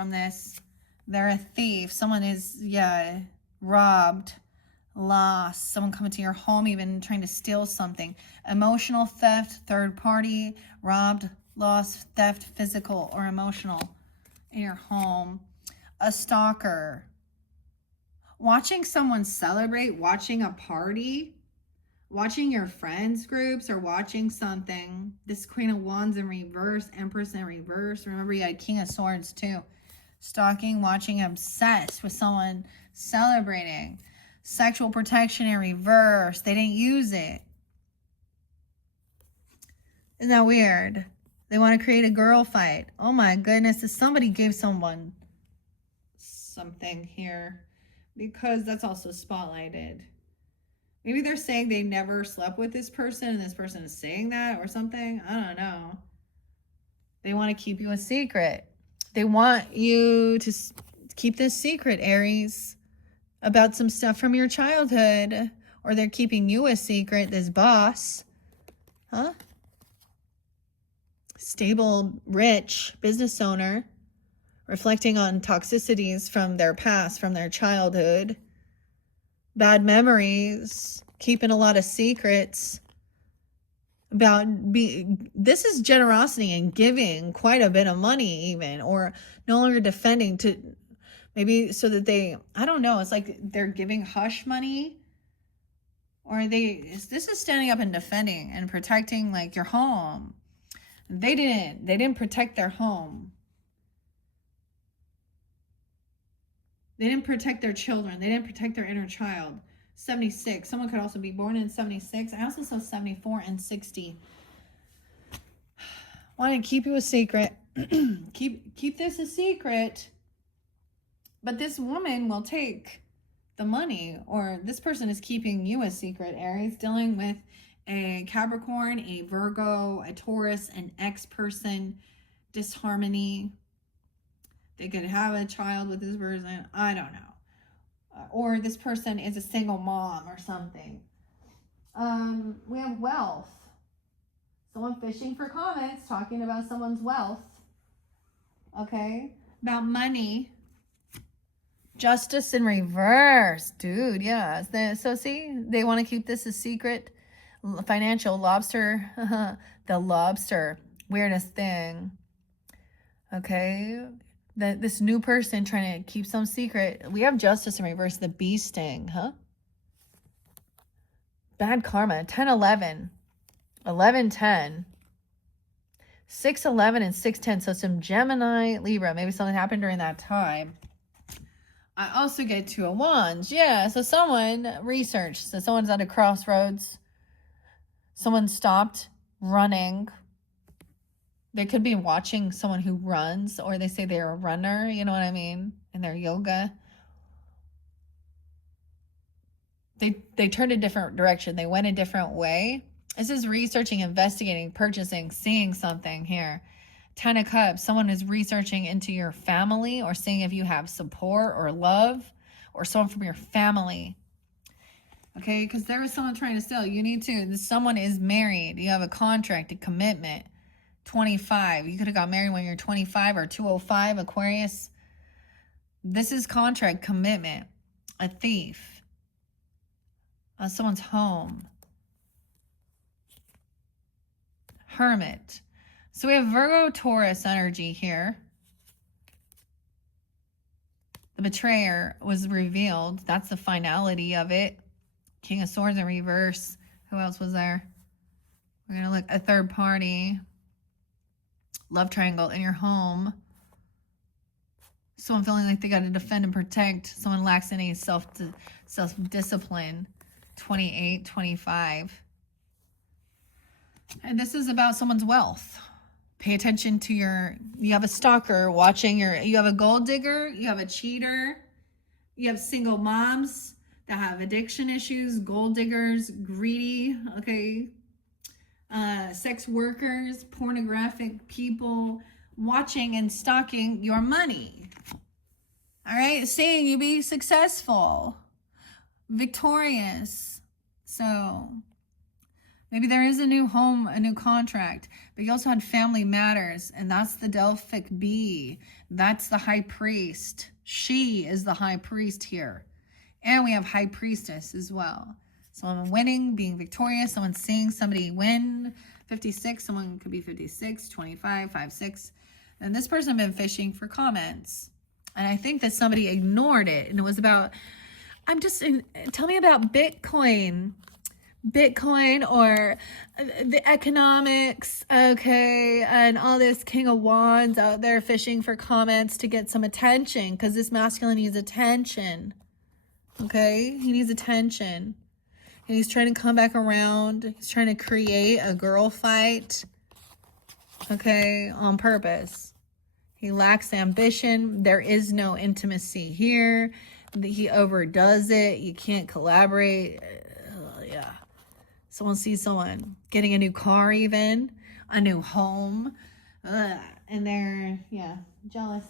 from this. They're a thief. Someone is, yeah, robbed, lost. Someone coming to your home, even trying to steal something. Emotional theft, third party, robbed, lost, theft, physical or emotional in your home. A stalker. Watching someone celebrate, watching a party, watching your friends groups or watching something. This Queen of Wands in reverse, Empress in reverse. Remember, you had King of Swords too. Stalking, watching, obsessed with someone celebrating. Sexual protection in reverse. They didn't use it. Isn't that weird? They want to create a girl fight. Oh my goodness. If somebody gave someone something here, because that's also spotlighted. Maybe they're saying they never slept with this person and this person is saying that or something. I don't know. They want to keep you a secret. They want you to keep this secret, Aries, about some stuff from your childhood. Or they're keeping you a secret, this boss. Huh? Stable, rich business owner. Reflecting on toxicities from their past, from their childhood. Bad memories. Keeping a lot of secrets. This is generosity and giving quite a bit of money even. Or no longer defending to... Maybe so that they... I don't know. It's like they're giving hush money. Or this is standing up and defending and protecting like your home. They didn't protect their home. They didn't protect their children. They didn't protect their inner child. 76. Someone could also be born in 76. I also saw 74 and 60. Want to keep you a secret. keep this a secret. But this woman will take the money, or this person is keeping you a secret, Aries, dealing with a Capricorn, a Virgo, a Taurus, an ex-person, disharmony. They could have a child with this person. I don't know. Or this person is a single mom or something. We have wealth. Someone fishing for comments, talking about someone's wealth. Okay. About money. Justice in reverse. Dude, yeah. So see, they want to keep this a secret. Financial lobster. The lobster. Weirdest thing. Okay. This new person trying to keep some secret. We have justice in reverse. The bee sting, huh? Bad karma. 10-11. 11-10. 6-11 and 6-10. So some Gemini, Libra. Maybe something happened during that time. I also get 2 of Wands. Yeah, so someone researched. So someone's at a crossroads. Someone stopped running. They could be watching someone who runs, or they say they're a runner, you know what I mean, in their yoga. They turned a different direction. They went a different way. This is researching, investigating, purchasing, seeing something here. 10 of Cups, someone is researching into your family or seeing if you have support or love or someone from your family. Okay, because there is someone trying to steal. You need to, someone is married. You have a contract, a commitment. 25. You could have got married when you're 25 or 205, Aquarius. This is contract, commitment. A thief. Someone's home. Hermit. So we have Virgo, Taurus energy here. The betrayer was revealed. That's the finality of it. King of Swords in reverse. Who else was there? We're going to look at third party. Love triangle in your home. Someone feeling like they got to defend and protect. Someone lacks any self-discipline. 28, 25. And this is about someone's wealth. Pay attention to you have a stalker watching you have a gold digger, you have a cheater, you have single moms that have addiction issues, gold diggers, greedy, okay? Sex workers, pornographic people watching and stalking your money. All right, saying you be successful, victorious. So Maybe there is a new home, a new contract, but you also had family matters, and that's the Delphic bee. That's the high priest. She is the high priest here. And we have high priestess as well. Someone winning, being victorious, someone seeing somebody win. 56, someone could be 56, 25, 5, 6. And this person been fishing for comments. And I think that somebody ignored it. And it was about, tell me about Bitcoin or the economics, okay, and all this King of Wands out there fishing for comments to get some attention, because this masculine needs attention, okay? He needs attention. And he's trying to come back around. He's trying to create a girl fight, okay, on purpose. He lacks ambition. There is no intimacy here. He overdoes it. You can't collaborate. Yeah. Someone sees someone getting a new car, even a new home, and they're, yeah, jealous.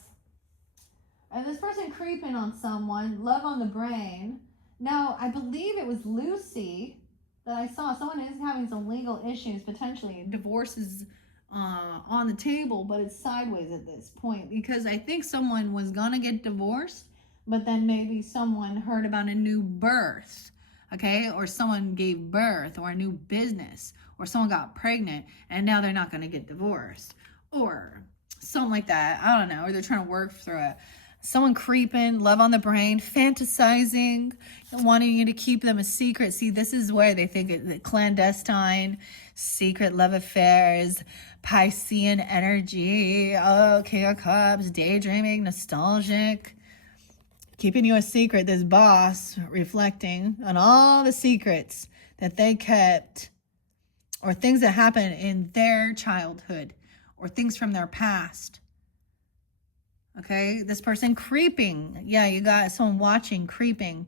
And this person creeping on someone, love on the brain. Now, I believe it was Lucy that I saw. Someone is having some legal issues, potentially. Divorce is on the table, but it's sideways at this point, because I think someone was going to get divorced, but then maybe someone heard about a new birth. Okay, or someone gave birth, or a new business, or someone got pregnant, and now they're not going to get divorced, or something like that. I don't know, or they're trying to work through it. Someone creeping, love on the brain, fantasizing, wanting you to keep them a secret. See, this is where they think it clandestine, secret love affairs, Piscean energy, oh, King of Cups, daydreaming, nostalgic. Keeping you a secret, this boss reflecting on all the secrets that they kept, or things that happened in their childhood, or things from their past. Okay, this person creeping. Yeah, you got someone watching, creeping.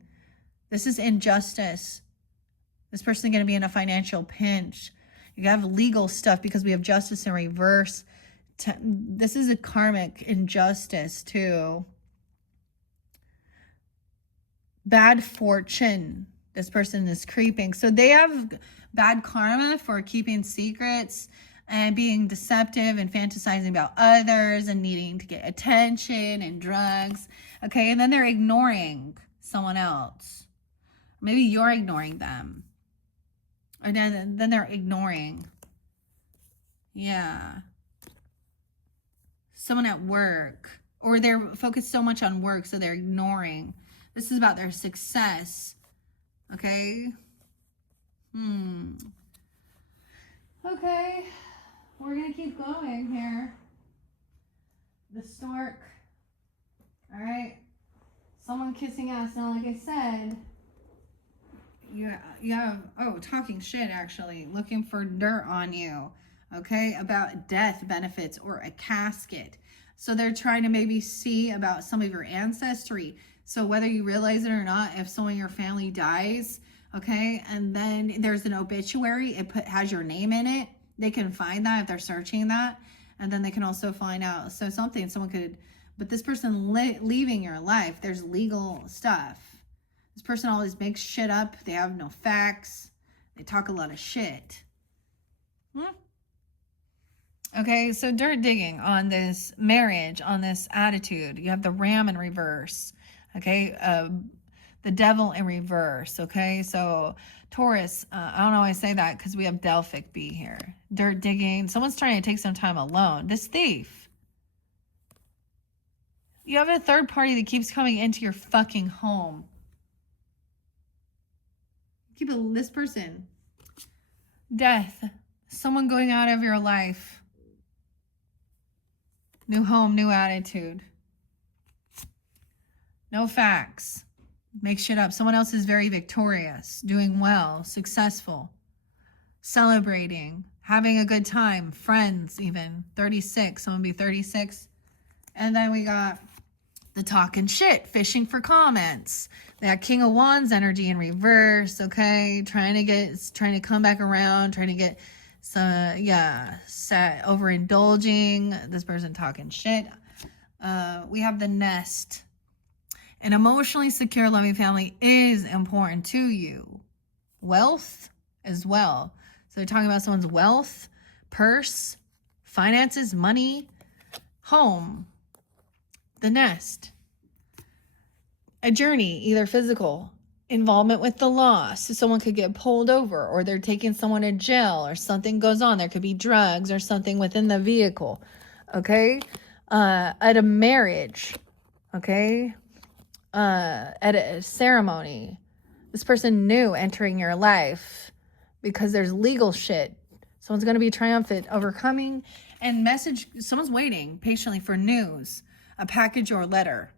This is injustice. This person is going to be in a financial pinch. You have legal stuff because we have justice in reverse. This is a karmic injustice too. Bad fortune. This person is creeping. So they have bad karma for keeping secrets and being deceptive and fantasizing about others and needing to get attention and drugs. Okay, and then they're ignoring someone else. Maybe you're ignoring them. Or then they're ignoring. Yeah. Someone at work. Or they're focused so much on work, so they're ignoring. This is about their success. Okay? Okay. We're going to keep going here. The stork. All right. Someone kissing ass. Now, like I said, you have, talking shit, actually. Looking for dirt on you. Okay? About death benefits or a casket. So they're trying to maybe see about some of your ancestry. So whether you realize it or not, if someone in your family dies, okay, and then there's an obituary, it has your name in it, they can find that if they're searching that, and then they can also find out. So someone could, but this person leaving your life, there's legal stuff. This person always makes shit up. They have no facts. They talk a lot of shit. Okay, so dirt digging on this marriage, on this attitude. You have the ram in reverse. Okay, the devil in reverse. Okay, so Taurus, I don't know why I say that because we have Delphic B here. Dirt digging. Someone's trying to take some time alone. This thief. You have a third party that keeps coming into your fucking home. This person. Death. Someone going out of your life. New home, new attitude. No facts. Make shit up. Someone else is very victorious, doing well, successful, celebrating, having a good time, friends even. 36, someone be 36. And then we got the talking shit, fishing for comments. That King of Wands energy in reverse, okay? Trying to come back around, trying to get some, overindulging. This person talking shit. We have the nest. An emotionally secure, loving family is important to you. Wealth as well. So they're talking about someone's wealth, purse, finances, money, home, the nest, a journey, either physical, involvement with the law. So someone could get pulled over, or they're taking someone to jail, or something goes on. There could be drugs or something within the vehicle. Okay. At a marriage. Okay. At a ceremony. This person new entering your life because there's legal shit. Someone's going to be triumphant, overcoming, and message. Someone's waiting patiently for news, a package or letter.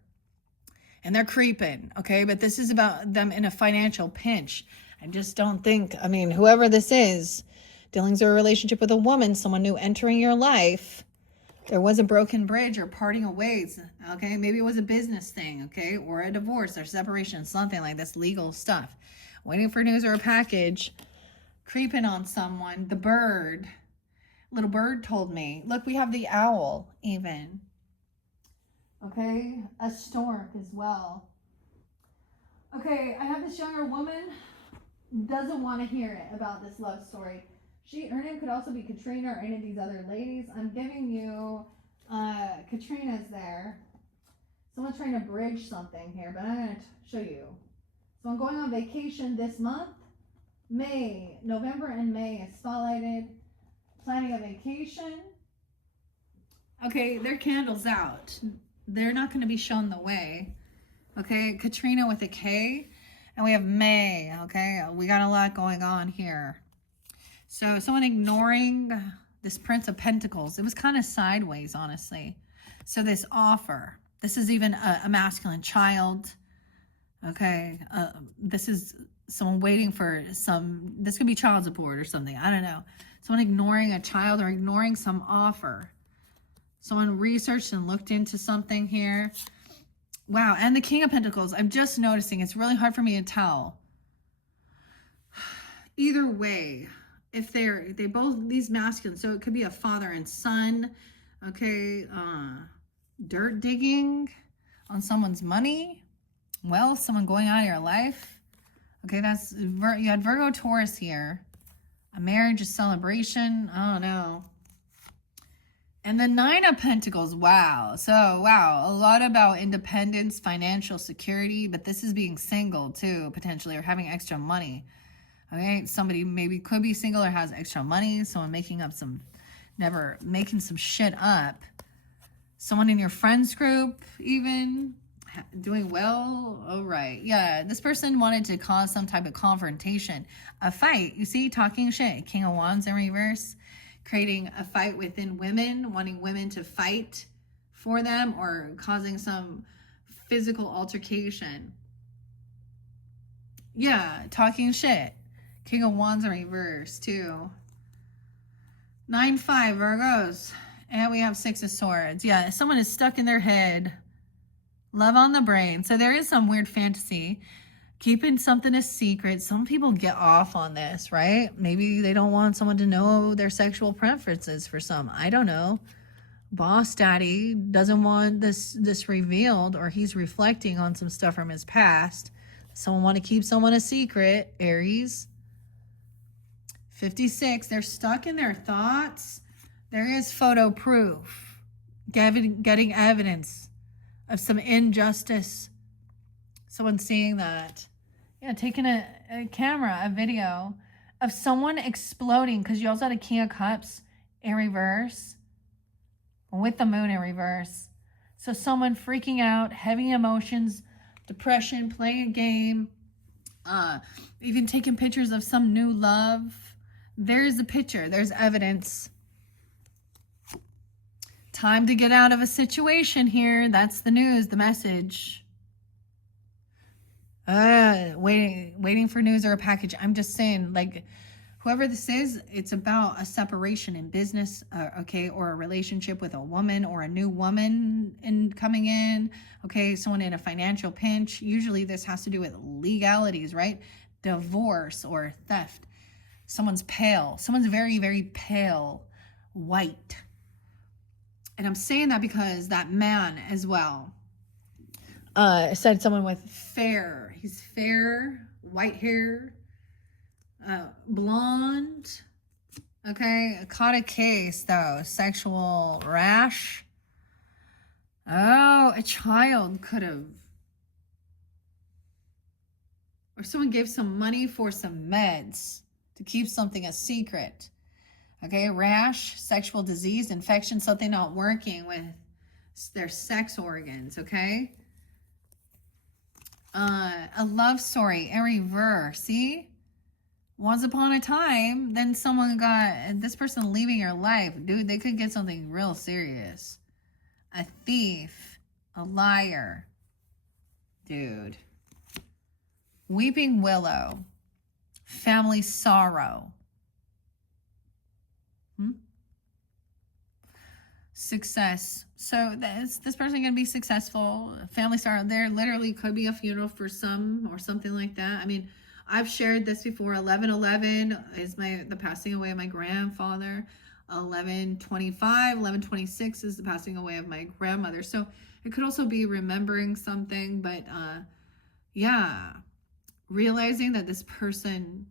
And they're creeping, okay? But this is about them in a financial pinch. I just don't think, I mean, whoever this is, dealing with a relationship with a woman, someone new entering your life, there was a broken bridge or parting of ways, okay? Maybe it was a business thing, okay? Or a divorce or separation, something like this, legal stuff. Waiting for news or a package, creeping on someone. The bird, little bird told me. Look, we have the owl even. Okay, a stork as well. Okay, I have this younger woman, doesn't want to hear it about this love story. Her name could also be Katrina or any of these other ladies. I'm giving you Katrina's there. Someone's trying to bridge something here, but I'm going to show you. So I'm going on vacation this month. November and May is spotlighted. Planning a vacation. Okay, their candle's out. They're not going to be shown the way. Okay, Katrina with a K. And we have May. Okay, we got a lot going on here. So someone ignoring this Prince of Pentacles. It was kind of sideways, honestly. So this offer. This is even a masculine child. Okay, this is someone waiting for this could be child support or something. I don't know. Someone ignoring a child or ignoring some offer. Someone researched and looked into something here. Wow, and the King of Pentacles. I'm just noticing it's really hard for me to tell. Either way, if they both, these masculines, so it could be a father and son, okay, dirt digging on someone's money, wealth, someone going out of your life. Okay, you had Virgo, Taurus here. A marriage, a celebration, I don't know. And the Nine of Pentacles, wow. So, wow, a lot about independence, financial security, but this is being single too, potentially, or having extra money. Okay, somebody maybe could be single or has extra money. Someone making some shit up. Someone in your friends group even doing well. All right, yeah, this person wanted to cause some type of confrontation, a fight. You see, talking shit, King of Wands in reverse. Creating a fight within women, wanting women to fight for them or causing some physical altercation. Yeah, talking shit. King of Wands in reverse too. 9-5 Virgos. And we have 6 of Swords. Yeah, someone is stuck in their head. Love on the brain. So there is some weird fantasy. Keeping something a secret. Some people get off on this, right? Maybe they don't want someone to know their sexual preferences for some. I don't know. Boss daddy doesn't want this revealed, or he's reflecting on some stuff from his past. Someone want to keep someone a secret. Aries. 56. They're stuck in their thoughts. There is photo proof. Getting evidence of some injustice. Someone seeing that. Yeah, taking a camera, a video of someone exploding, because you also had a King of Cups in reverse with the Moon in reverse. So someone freaking out, heavy emotions, depression, playing a game, even taking pictures of some new love. There's a picture. There's evidence. Time to get out of a situation here. That's the news, the message. Waiting for news or a package. I'm just saying, like, whoever this is, it's about a separation in business, okay, or a relationship with a woman or a new woman coming in, okay, someone in a financial pinch. Usually this has to do with legalities, right? Divorce or theft. Someone's pale. Someone's very, very pale, white. And I'm saying that because that man as well. Said someone with fair. He's fair, white hair, blonde, Okay, caught a case though. Sexual rash. Oh, a child could have. Or someone gave some money for some meds to keep something a secret. Okay, rash, sexual disease, infection, something not working with their sex organs, okay? A love story in reverse, see? Once upon a time, then someone got, this person leaving your life. Dude, they could get something real serious. A thief, a liar. Dude. Weeping willow, family sorrow. Success. So this person going to be successful. Family sorrow. There literally could be a funeral for some or something like that. I mean, I've shared this before. 11/11 is the passing away of my grandfather. 11/25, 11/26 is the passing away of my grandmother. So it could also be remembering something, but yeah, realizing that this person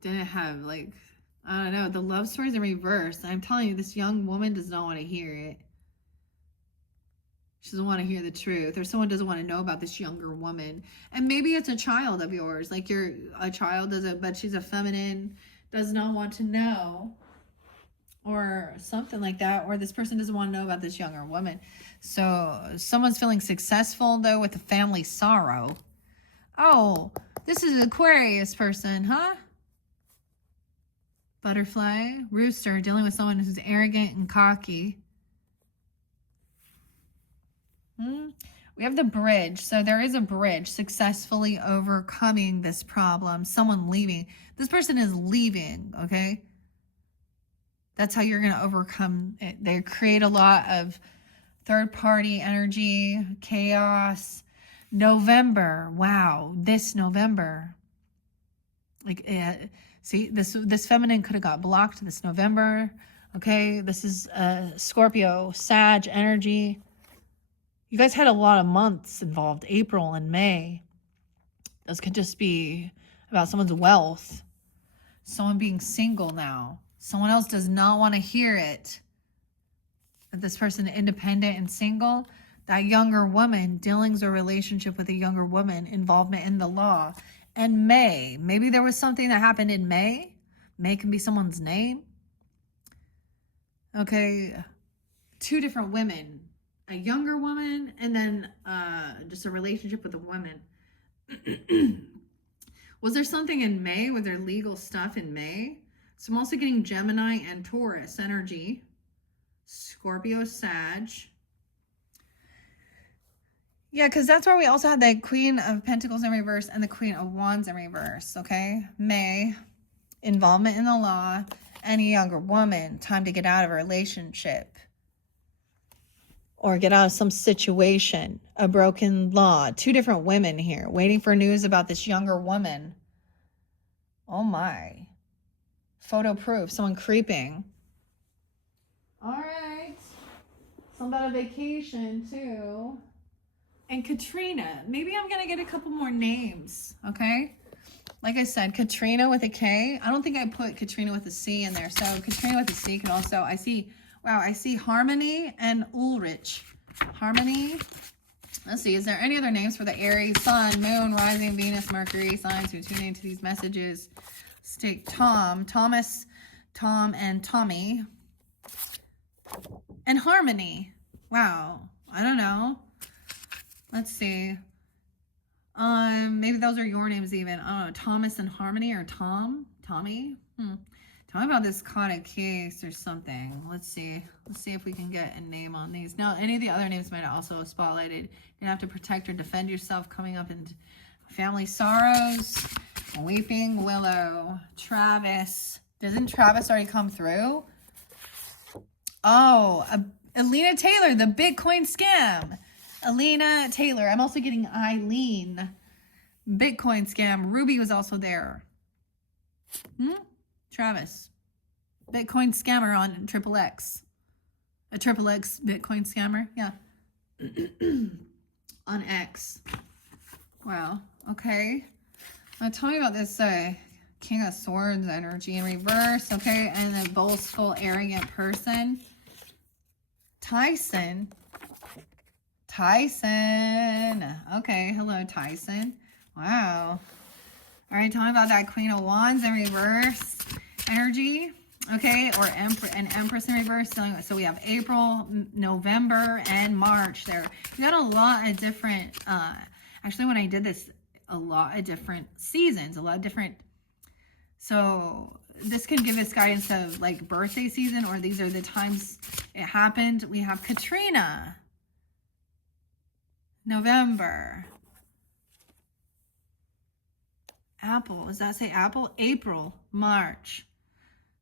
didn't have, like, I don't know, the love story's in reverse. I'm telling you, this young woman does not want to hear it. She doesn't want to hear the truth, or someone doesn't want to know about this younger woman. And maybe it's a child of yours, like you're a child, but she's a feminine, does not want to know, or something like that, or this person doesn't want to know about this younger woman. So someone's feeling successful though with a family sorrow. Oh, this is an Aquarius person, huh? Butterfly, rooster, dealing with someone who's arrogant and cocky. We have the bridge. So there is a bridge, successfully overcoming this problem. Someone leaving. This person is leaving, okay? That's how you're going to overcome it. They create a lot of third-party energy, chaos. November. Wow, this November. Like, see, this feminine could have got blocked this November. Okay, this is Scorpio, Sag energy. You guys had a lot of months involved, April and May. This could just be about someone's wealth. Someone being single now. Someone else does not want to hear it. That this person independent and single. That younger woman, dealings or relationship with a younger woman, involvement in the law. And May, maybe there was something that happened in May. May can be someone's name. Okay, two different women. A younger woman, and then just a relationship with a woman. Was there something in May? Was there legal stuff in May? So I'm also getting Gemini and Taurus energy. Scorpio, Sag. Yeah, because that's where we also had the Queen of Pentacles in reverse and the Queen of Wands in reverse, okay? May, involvement in the law, and a younger woman, time to get out of a relationship. Or get out of some situation, a broken law. Two different women here, waiting for news about this younger woman. Oh my. Photo proof, someone creeping. All right. Some about a vacation too. And Katrina, maybe I'm gonna get a couple more names, okay? Like I said, Katrina with a K. I don't think I put Katrina with a C in there. So Katrina with a C could also, I see Harmony and Ulrich. Harmony. Let's see, is there any other names for the Aries, Sun, Moon, Rising, Venus, Mercury signs who tune into these messages? Let's take Thomas, Tom, and Tommy. And Harmony. Wow. I don't know. Let's see. Maybe those are your names even. I don't know, Thomas and Harmony, or Tommy. Tell me about this caught case or something. Let's see. Let's see if we can get a name on these. Now, any of the other names might also have spotlighted. You have to protect or defend yourself coming up in family sorrows. Weeping Willow. Travis. Doesn't Travis already come through? Oh, Alina Taylor, the Bitcoin scam. Alina Taylor. I'm also getting Eileen. Bitcoin scam. Ruby was also there. Travis. Bitcoin scammer on Triple X. A Triple X Bitcoin scammer. Yeah. On X. Wow. Okay. Tell me about this King of Swords energy in reverse, okay? And the boastful, arrogant person. Tyson. Okay, hello, Tyson. Wow. All right, tell me about that Queen of Wands in reverse energy, okay? Or an Empress in reverse. So we have April, November, and March there. We got a lot of different, actually when I did this, a lot of different seasons, a lot of different, so this can give us guidance of like birthday season, or these are the times it happened. We have Katrina, November. Apple, does that say apple? April, March.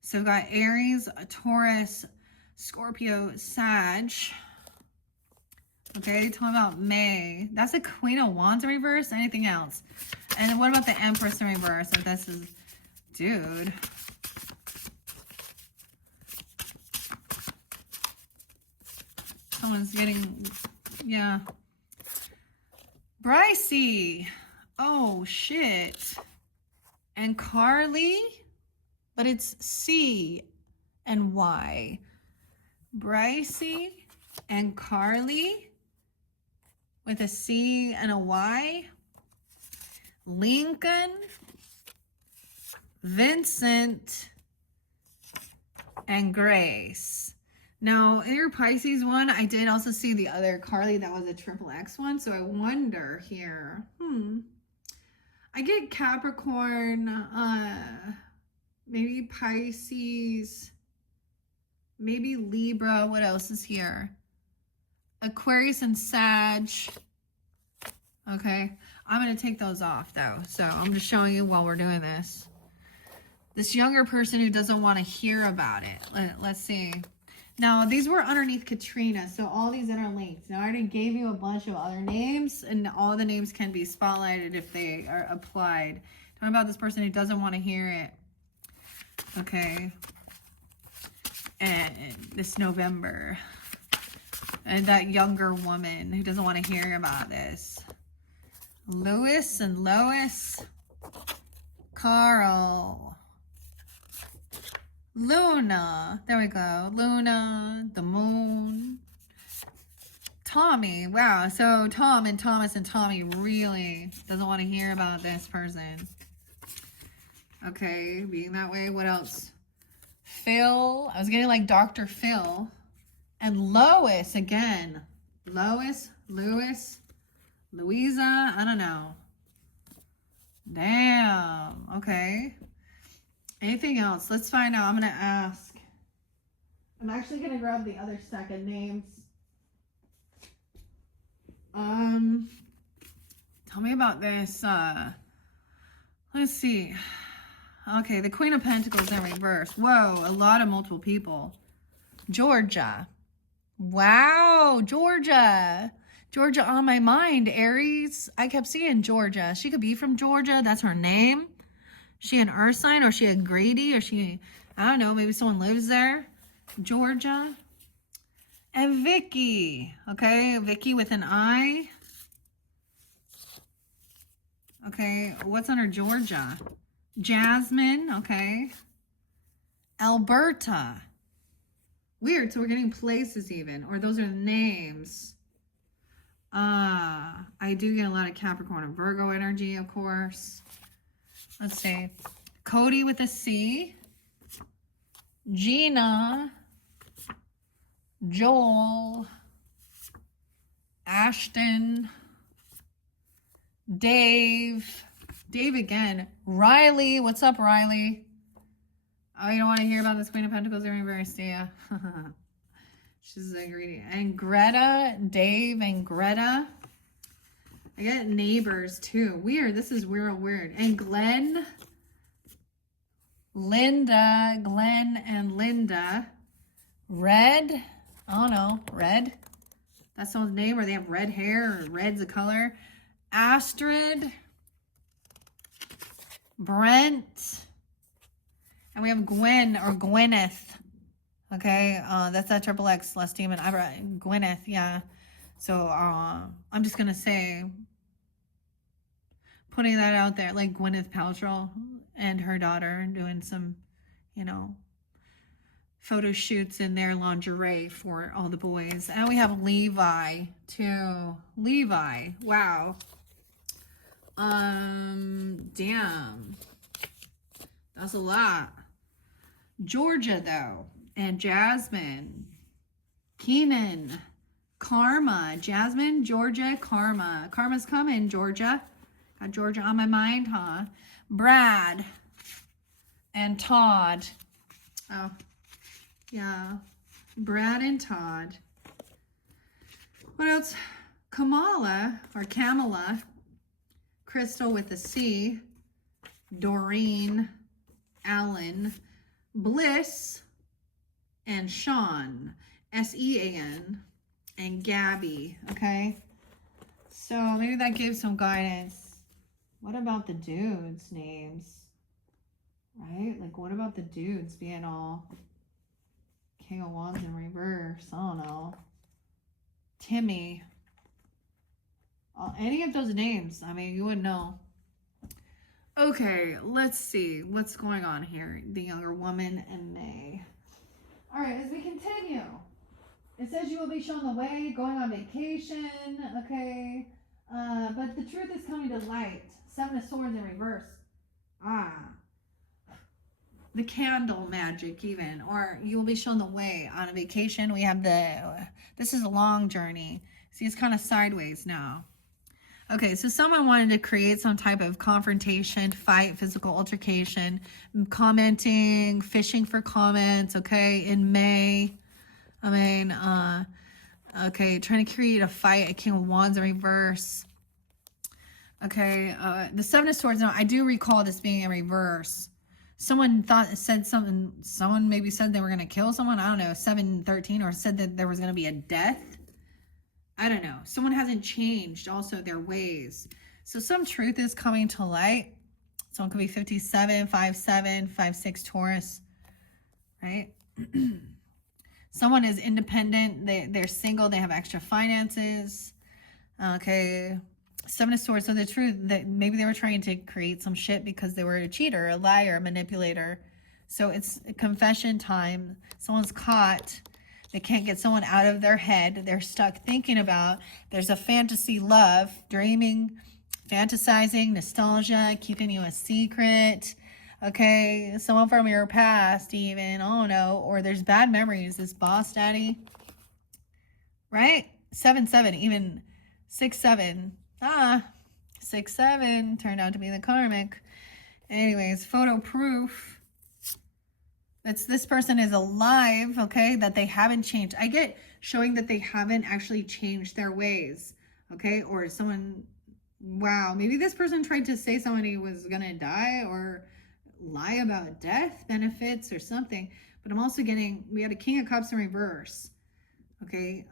So we've got Aries, Taurus, Scorpio, Sag. Okay, tell me about May. That's a Queen of Wands in reverse. Anything else? And what about the Empress in reverse? If this is, dude. Someone's getting, yeah. Brycey. Oh, shit. And Carly, but it's C and Y. Brycey and Carly with a C and a Y. Lincoln, Vincent, and Grace. Now, in your Pisces one, I did also see the other Carly that was a triple X one. So I wonder here, I get Capricorn, maybe Pisces, maybe Libra. What else is here? Aquarius and Sag. Okay, I'm going to take those off though. So I'm just showing you while we're doing this. This younger person who doesn't want to hear about it. Let's see. Now, these were underneath Katrina, so all these interlinked. Now, I already gave you a bunch of other names, and all the names can be spotlighted if they are applied. Talking about this person who doesn't want to hear it. Okay. And this November. And that younger woman who doesn't want to hear about this. Lewis and Lois. Carl. Luna, there we go. Luna, the moon. Tommy, wow. So Tom and Thomas and Tommy really doesn't want to hear about this person. Okay, being that way, what else? Phil, I was getting like Dr. Phil. And Lois again. Lois, Lewis, Louisa, I don't know. Damn, okay. Anything else? Let's find out. I'm going to ask. I'm actually going to grab the other stack of names. Tell me about this. Let's see. Okay, the Queen of Pentacles in reverse. Whoa, a lot of multiple people. Georgia. Wow, Georgia. Georgia on my mind, Aries. I kept seeing Georgia. She could be from Georgia. That's her name. She an earth sign, or she a Grady, or she, I don't know, maybe someone lives there. Georgia. And Vicky. Okay, Vicky with an I. Okay, what's under Georgia? Jasmine, okay. Alberta. Weird, so we're getting places even, or those are names. I do get a lot of Capricorn and Virgo energy, of course. Let's see. Cody with a C. Gina. Joel. Ashton. Dave. Dave again. Riley. What's up, Riley? Oh, you don't want to hear about this Queen of Pentacles in reverse, do you? She's a greedy. And Greta. Dave and Greta. I get neighbors too. Weird. This is weird. And Glenn. Linda. Glenn and Linda. Red. I don't know. Red. That's someone's name, or they have red hair, or red's a color. Astrid. Brent. And we have Gwen or Gwyneth. Okay. That's that triple X, less demon. Gwyneth. Yeah. So I'm just going to say putting that out there, like Gwyneth Paltrow and her daughter doing some, you know, photo shoots in their lingerie for all the boys. And we have Levi too. Levi, wow. Damn. That's a lot. Georgia though, and Jasmine, Keenan, Karma, Jasmine, Georgia, Karma. Karma's coming, Georgia. Got Georgia on my mind, huh? Brad and Todd. Oh, yeah. Brad and Todd. What else? Kamala, or Kamala. Crystal with a C. Doreen. Alan. Bliss. And Sean. S-E-A-N. And Gabby. Okay? So maybe that gives some guidance. What about the dudes' names? Right? Like, what about the dudes being all King of Wands in reverse? I don't know. Timmy. Any of those names. I mean, you wouldn't know. Okay, let's see what's going on here. The younger woman and May. All right, as we continue. It says you will be shown the way, going on vacation. Okay. But the truth is coming to light. 7 of Swords in reverse. The candle magic even, or you'll be shown the way on a vacation. We have this is a long journey. See, it's kind of sideways now. Okay, so someone wanted to create some type of confrontation, fight, physical altercation, commenting, fishing for comments, okay, in May. I mean, okay, trying to create a fight, a King of Wands in reverse. Okay, the 7 of Swords, now I do recall this being in reverse. Someone said something, someone maybe said they were going to kill someone, I don't know, 7-13, or said that there was going to be a death. I don't know. Someone hasn't changed also their ways. So some truth is coming to light. Someone could be 57, 5'7", 5'6" Taurus, right? Someone is independent. They're single. They have extra finances. Okay. 7 of Swords. So the truth that maybe they were trying to create some shit because they were a cheater, a liar, a manipulator. So it's confession time. Someone's caught. They can't get someone out of their head. They're stuck thinking about. There's a fantasy love, dreaming, fantasizing, nostalgia, keeping you a secret. Okay, someone from your past even. Oh no, or there's bad memories. This boss daddy, right? 7-7, even 6-7. 6-7 turned out to be the karmic. Anyways, photo proof. That's this person is alive, okay, that they haven't changed. I get showing that they haven't actually changed their ways, okay, or someone, wow, maybe this person tried to say somebody was gonna die or lie about death benefits or something. But I'm also getting, we had a King of Cups in reverse, okay.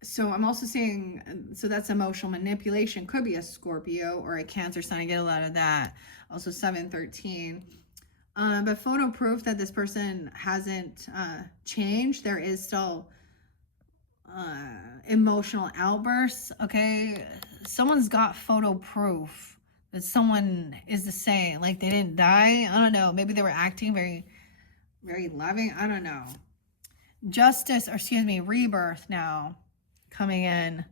So I'm also seeing, so that's emotional manipulation. Could be a Scorpio or a Cancer sign. I get a lot of that. Also 7-13. But photo proof that this person hasn't changed. There is still emotional outbursts. Okay. Someone's got photo proof that someone is the same. Like they didn't die. I don't know. Maybe they were acting very, very loving. I don't know. Justice, or excuse me, rebirth now. Coming in.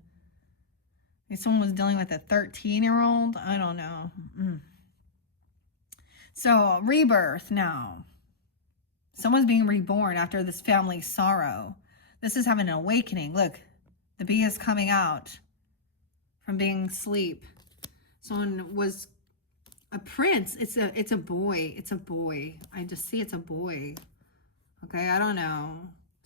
Maybe someone was dealing with a 13-year-old. I don't know. So rebirth now. Someone's being reborn after this family sorrow. This is having an awakening. Look, the bee is coming out from being asleep. Someone was a prince. It's a boy. It's a boy. I just see it's a boy. Okay, I don't know.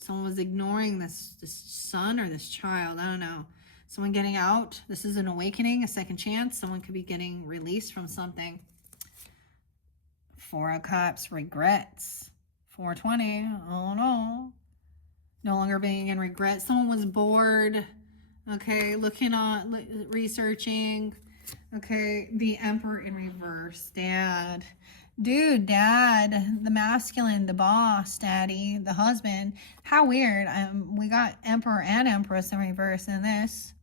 Someone was ignoring this son or this child. I don't know. Someone getting out. This is an awakening, a second chance. Someone could be getting released from something. 4 of Cups, regrets. 420. Oh no. No longer being in regret. Someone was bored. Okay, looking on, researching. Okay, the Emperor in reverse. Dad. Dude, dad, the masculine, the boss, daddy, the husband. How weird. We got Emperor and Empress in reverse in this.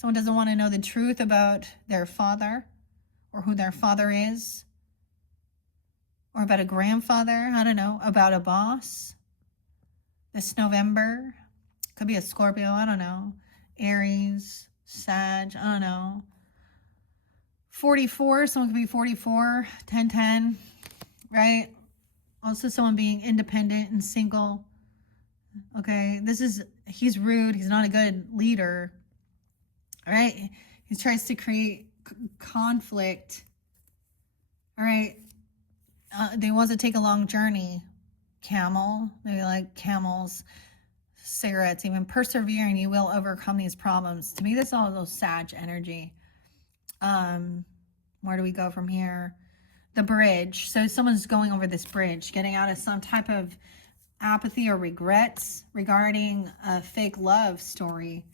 Someone doesn't want to know the truth about their father or who their father is, or about a grandfather, I don't know, about a boss. This November, could be a Scorpio, I don't know, Aries, Sag, I don't know. 44, someone could be 44, 10, right? Also someone being independent and single. Okay, he's rude, he's not a good leader. All right, he tries to create conflict. All right, they want to take a long journey. Camel, maybe like camels, cigarettes, even persevering, you will overcome these problems. To me, this is all those Sag energy. Where do we go from here? The bridge. So someone's going over this bridge, getting out of some type of apathy or regrets regarding a fake love story.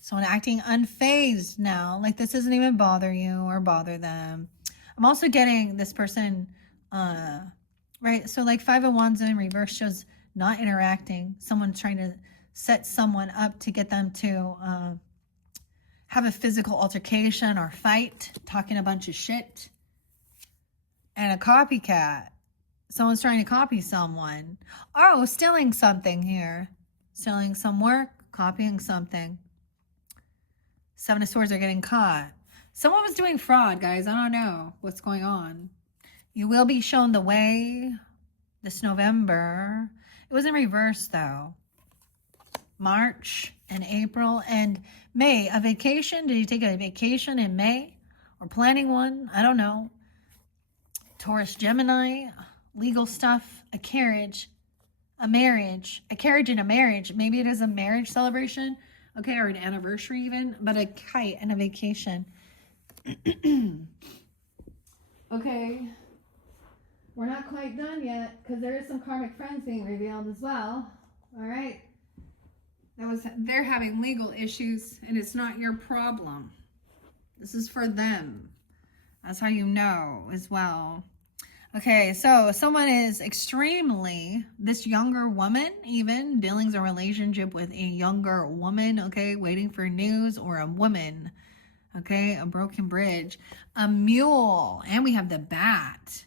Someone acting unfazed now, like this doesn't even bother you or bother them. I'm also getting this person, right? So like 5 of Wands in reverse shows not interacting. Someone trying to set someone up to get them to have a physical altercation or fight, talking a bunch of shit. And a copycat. Someone's trying to copy someone. Oh, stealing something here. Stealing some work, copying something. 7 of Swords are getting caught. Someone was doing fraud, guys. I don't know what's going on. You will be shown the way this November. It was in reverse, though. March and April and May. A vacation? Did you take a vacation in May? Or planning one? I don't know. Taurus, Gemini, legal stuff, a carriage, a marriage, a carriage and a marriage. Maybe it is a marriage celebration, okay, or an anniversary even, but a kite and a vacation. Okay, we're not quite done yet because there is some karmic friends being revealed as well. All right, they're having legal issues and it's not your problem. This is for them. That's how you know as well. Okay, so someone is extremely, this younger woman even, dealings a relationship with a younger woman, okay, waiting for news, or a woman, okay, a broken bridge, a mule, and we have the bat.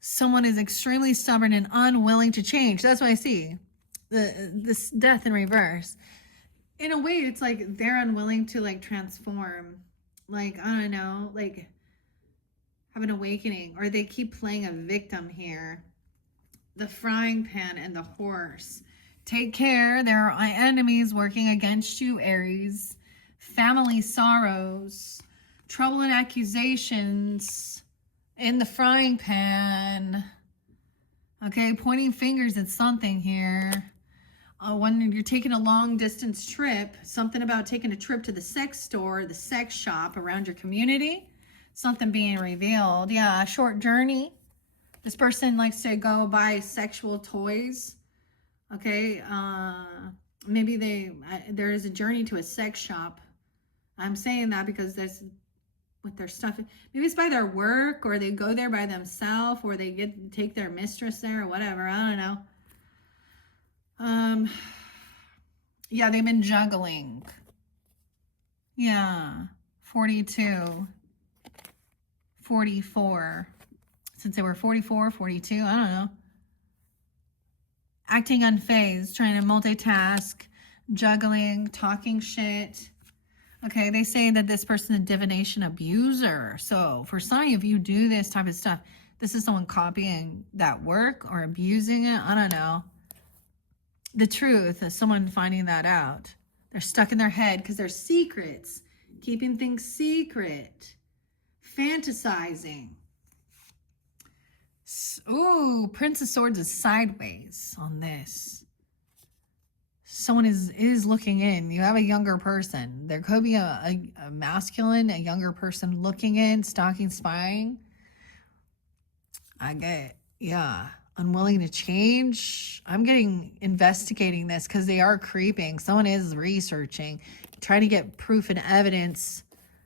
Someone is extremely stubborn and unwilling to change. That's what I see, this death in reverse. In a way, it's like they're unwilling to like transform, like, I don't know, like have an awakening, or they keep playing a victim here. The frying pan and the horse. Take care. There are enemies working against you, Aries. Family sorrows. Trouble and accusations in the frying pan. Okay, pointing fingers at something here. When you're taking a long distance trip, something about taking a trip to the sex store, the sex shop around your community. Something being revealed. Yeah, a short journey. This person likes to go buy sexual toys. Okay, maybe there is a journey to a sex shop. I'm saying that because there's with their stuff. Maybe it's by their work, or they go there by themselves, or they take their mistress there, or whatever. I don't know. Yeah, they've been juggling. Yeah, 42. 44, since they were 44, 42, I don't know. Acting unfazed, trying to multitask, juggling, talking shit. Okay, they say that this person is a divination abuser. So for some of you do this type of stuff, this is someone copying that work or abusing it. I don't know. The truth is someone finding that out. They're stuck in their head because they're secrets, keeping things secret. Fantasizing. Ooh, Prince of Swords is sideways on this. Someone is looking in. You have a younger person. There could be a masculine, a younger person looking in, stalking, spying. I get, yeah, unwilling to change. I'm getting investigating this because they are creeping. Someone is researching, trying to get proof and evidence.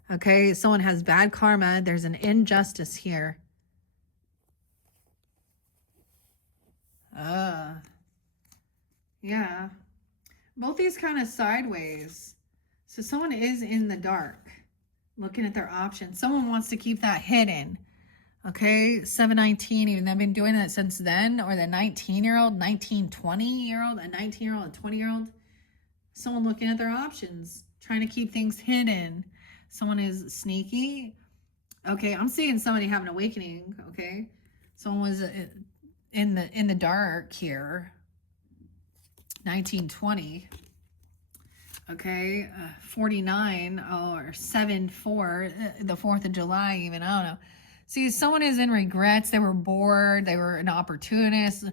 Okay, someone has bad karma. There's an injustice here. Yeah. Both these kind of sideways. So someone is in the dark, looking at their options. Someone wants to keep that hidden. Okay, 719, even they've been doing that since then, or the 19-year-old, 20-year-old, a 19-year-old, a 20-year-old. Someone looking at their options, trying to keep things hidden. Someone is sneaky. Okay, I'm seeing somebody have an awakening. Okay, someone was in the dark here. 1920. Okay, 49 or 7-4, the 4th of July even, I don't know. See, someone is in regrets. They were bored. They were an opportunist.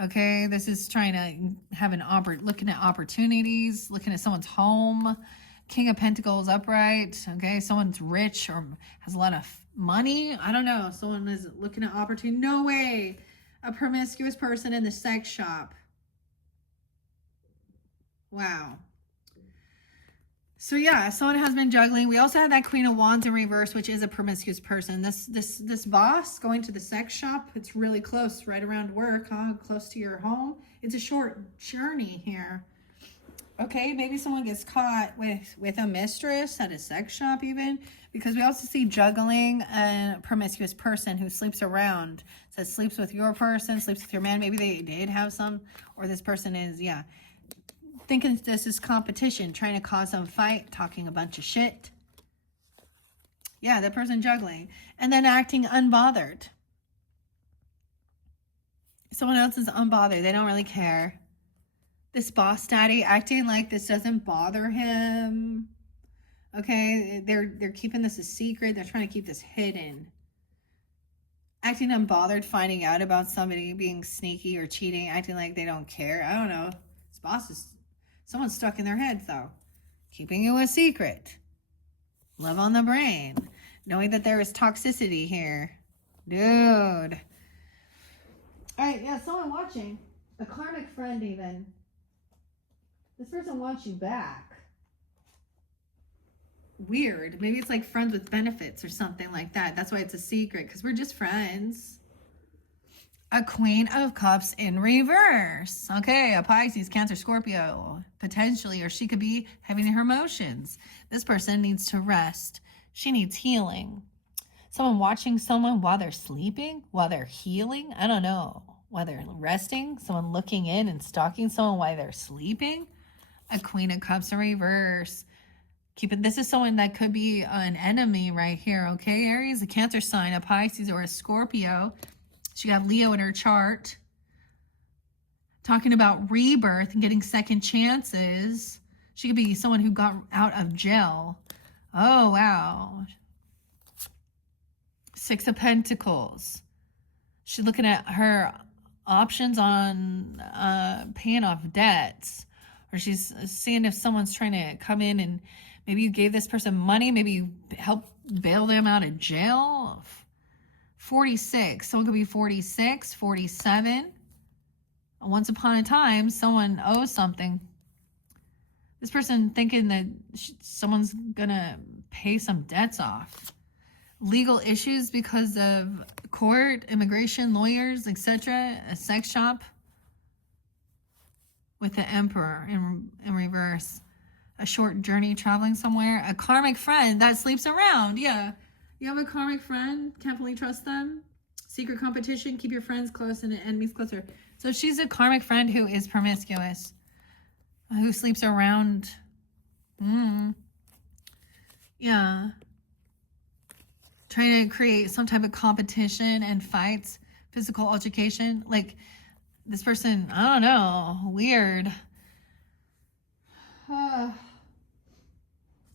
Okay, this is trying to have looking at opportunities, looking at someone's home. King of Pentacles upright. Okay, someone's rich or has a lot of money. I don't know. Someone is looking at opportunity. No way. A promiscuous person in the sex shop. Wow. So yeah, someone has been juggling. We also have that Queen of Wands in reverse, which is a promiscuous person. This boss going to the sex shop, it's really close, right around work, huh? Close to your home. It's a short journey here. Okay, maybe someone gets caught with a mistress at a sex shop even, because we also see juggling a promiscuous person who sleeps around. Says sleeps with your person, sleeps with your man. Maybe they did have some, or this person is, yeah, thinking this is competition, trying to cause some fight, talking a bunch of shit. Yeah, that person juggling. And then acting unbothered. Someone else is unbothered. They don't really care. This boss daddy acting like this doesn't bother him. Okay, they're keeping this a secret. They're trying to keep this hidden. Acting unbothered, finding out about somebody being sneaky or cheating, acting like they don't care. I don't know. This boss is... Someone's stuck in their head, though. Keeping you a secret. Love on the brain. Knowing that there is toxicity here. Dude. All right, yeah, someone watching. A karmic friend, even. This person wants you back. Weird. Maybe it's like friends with benefits or something like that. That's why it's a secret, because we're just friends. A Queen of Cups in reverse. Okay, a Pisces, Cancer, Scorpio, potentially, or she could be having her emotions. This person needs to rest. She needs healing. Someone watching someone while they're sleeping, while they're healing. I don't know. While they're resting. Someone looking in and stalking someone while they're sleeping. A Queen of Cups in reverse. Keep it. This is someone that could be an enemy right here. Okay, Aries, a Cancer sign, a Pisces, or a Scorpio. She got Leo in her chart. Talking about rebirth and getting second chances. She could be someone who got out of jail. Oh, wow. 6 of Pentacles. She's looking at her options on paying off debts. Or she's seeing if someone's trying to come in and maybe you gave this person money. Maybe you helped bail them out of jail. 46. Someone could be 46, 47. Once upon a time, someone owes something. This person thinking that someone's going to pay some debts off. Legal issues because of court, immigration, lawyers, etc. A sex shop. With the Emperor in reverse. A short journey traveling somewhere. A karmic friend that sleeps around. Yeah. You have a karmic friend, can't fully trust them. Secret competition, keep your friends close and enemies closer. So she's a karmic friend who is promiscuous, who sleeps around. Yeah. Trying to create some type of competition and fights, physical altercation. Like this person, I don't know, weird.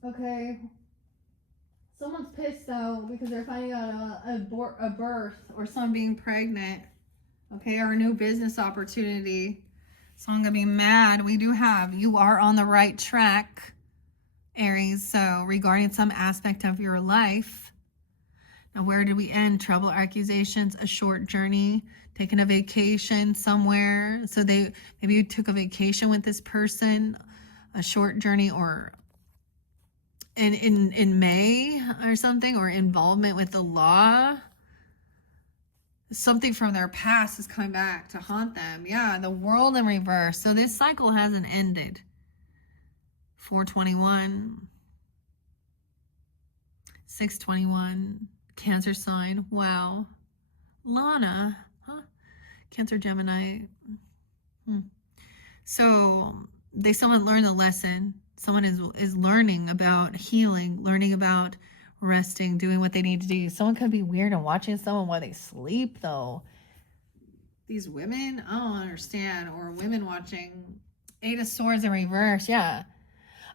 Okay. Someone's pissed though because they're finding out a birth or someone being pregnant. Okay, or a new business opportunity. Someone gonna be mad. We do have, you are on the right track, Aries. So regarding some aspect of your life. Now where did we end? Trouble, accusations, a short journey, taking a vacation somewhere. So maybe you took a vacation with this person, a short journey, or in May or something, or involvement with the law. Something from their past is coming back to haunt them. Yeah, the World in reverse. So this cycle hasn't ended. 421, 621, Cancer sign. Wow. Lana, huh? Cancer, Gemini. So someone learned a lesson. Someone is learning about healing, learning about resting, doing what they need to do. Someone could be weird and watching someone while they sleep, though. These women, I don't understand. Or women watching 8 of Swords in reverse. Yeah.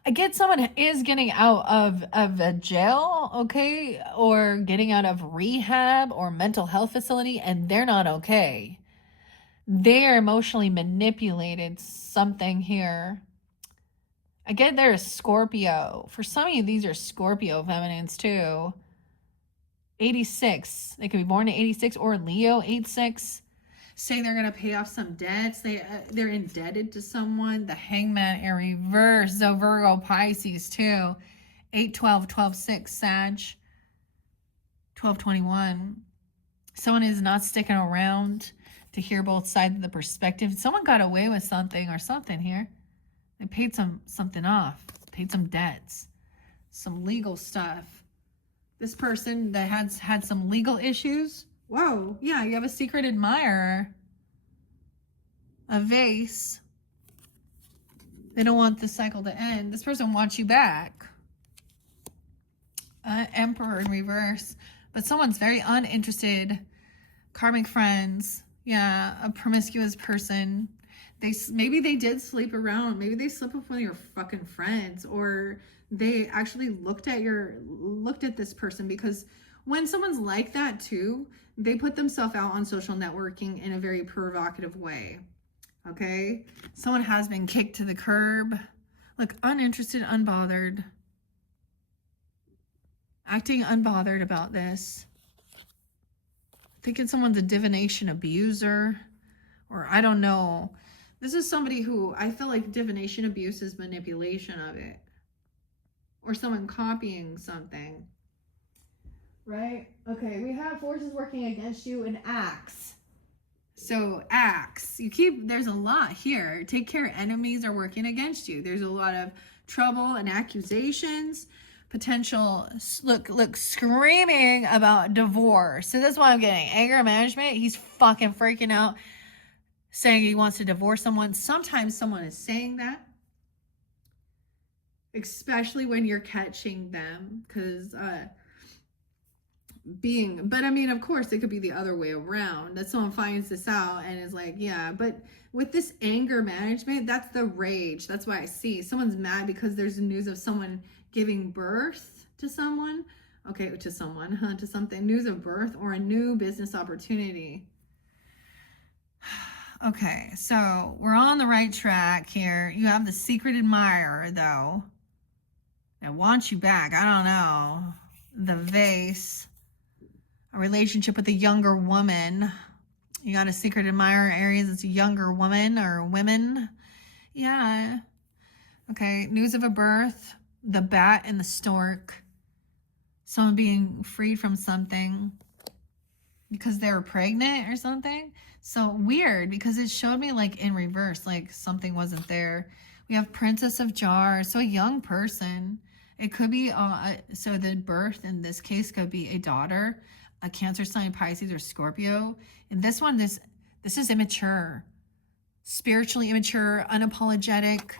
I get someone is getting out of a jail, okay, or getting out of rehab or mental health facility, and they're not okay. They're emotionally manipulated something here. Again, there is Scorpio. For some of you, these are Scorpio feminines too. 86. They could be born in 86 or Leo 86. Say they're going to pay off some debts. They're indebted to someone. The Hangman in reverse. So Virgo, Pisces too. 8, 12, 12, 6, Sag. 12, 21. Someone is not sticking around to hear both sides of the perspective. Someone got away with something or something here. They paid something off. Paid some debts. Some legal stuff. This person that has had some legal issues. Whoa, yeah, you have a secret admirer. A vase. They don't want this cycle to end. This person wants you back. Emperor in reverse. But someone's very uninterested. Karmic friends. Yeah, a promiscuous person. Maybe they did sleep around. Maybe they slept with one of your fucking friends. Or they actually looked at this person, because when someone's like that too, they put themselves out on social networking in a very provocative way. Okay? Someone has been kicked to the curb. Look, uninterested, unbothered. Acting unbothered about this. Thinking someone's a divination abuser. Or I don't know. This is somebody who I feel like divination abuse is manipulation of it. Or someone copying something. Right? Okay, we have forces working against you in Axe. So Axe, there's a lot here. Take care, enemies are working against you. There's a lot of trouble and accusations. Potential, look, screaming about divorce. So that's why I'm getting anger management. He's fucking freaking out, saying he wants to divorce someone. Sometimes someone is saying that, especially when you're catching them, because but I mean, of course, it could be the other way around, that someone finds this out and is like, yeah, but with this anger management, that's the rage. That's why I see someone's mad because there's news of someone giving birth to someone. Okay, to someone, to something, news of birth or a new business opportunity. Okay, so we're on the right track here. You have the secret admirer, though. I want you back. I don't know. The vase. A relationship with a younger woman. You got a secret admirer, Aries. It's a younger woman or women. Yeah. Okay, news of a birth. The bat and the stork. Someone being freed from something because they were pregnant or something. So weird, because it showed me like in reverse, like something wasn't there. We have Princess of Jars, so a young person. It could be, so the birth in this case could be a daughter, a Cancer sign, Pisces, or Scorpio. In this one, this is immature, spiritually immature, unapologetic.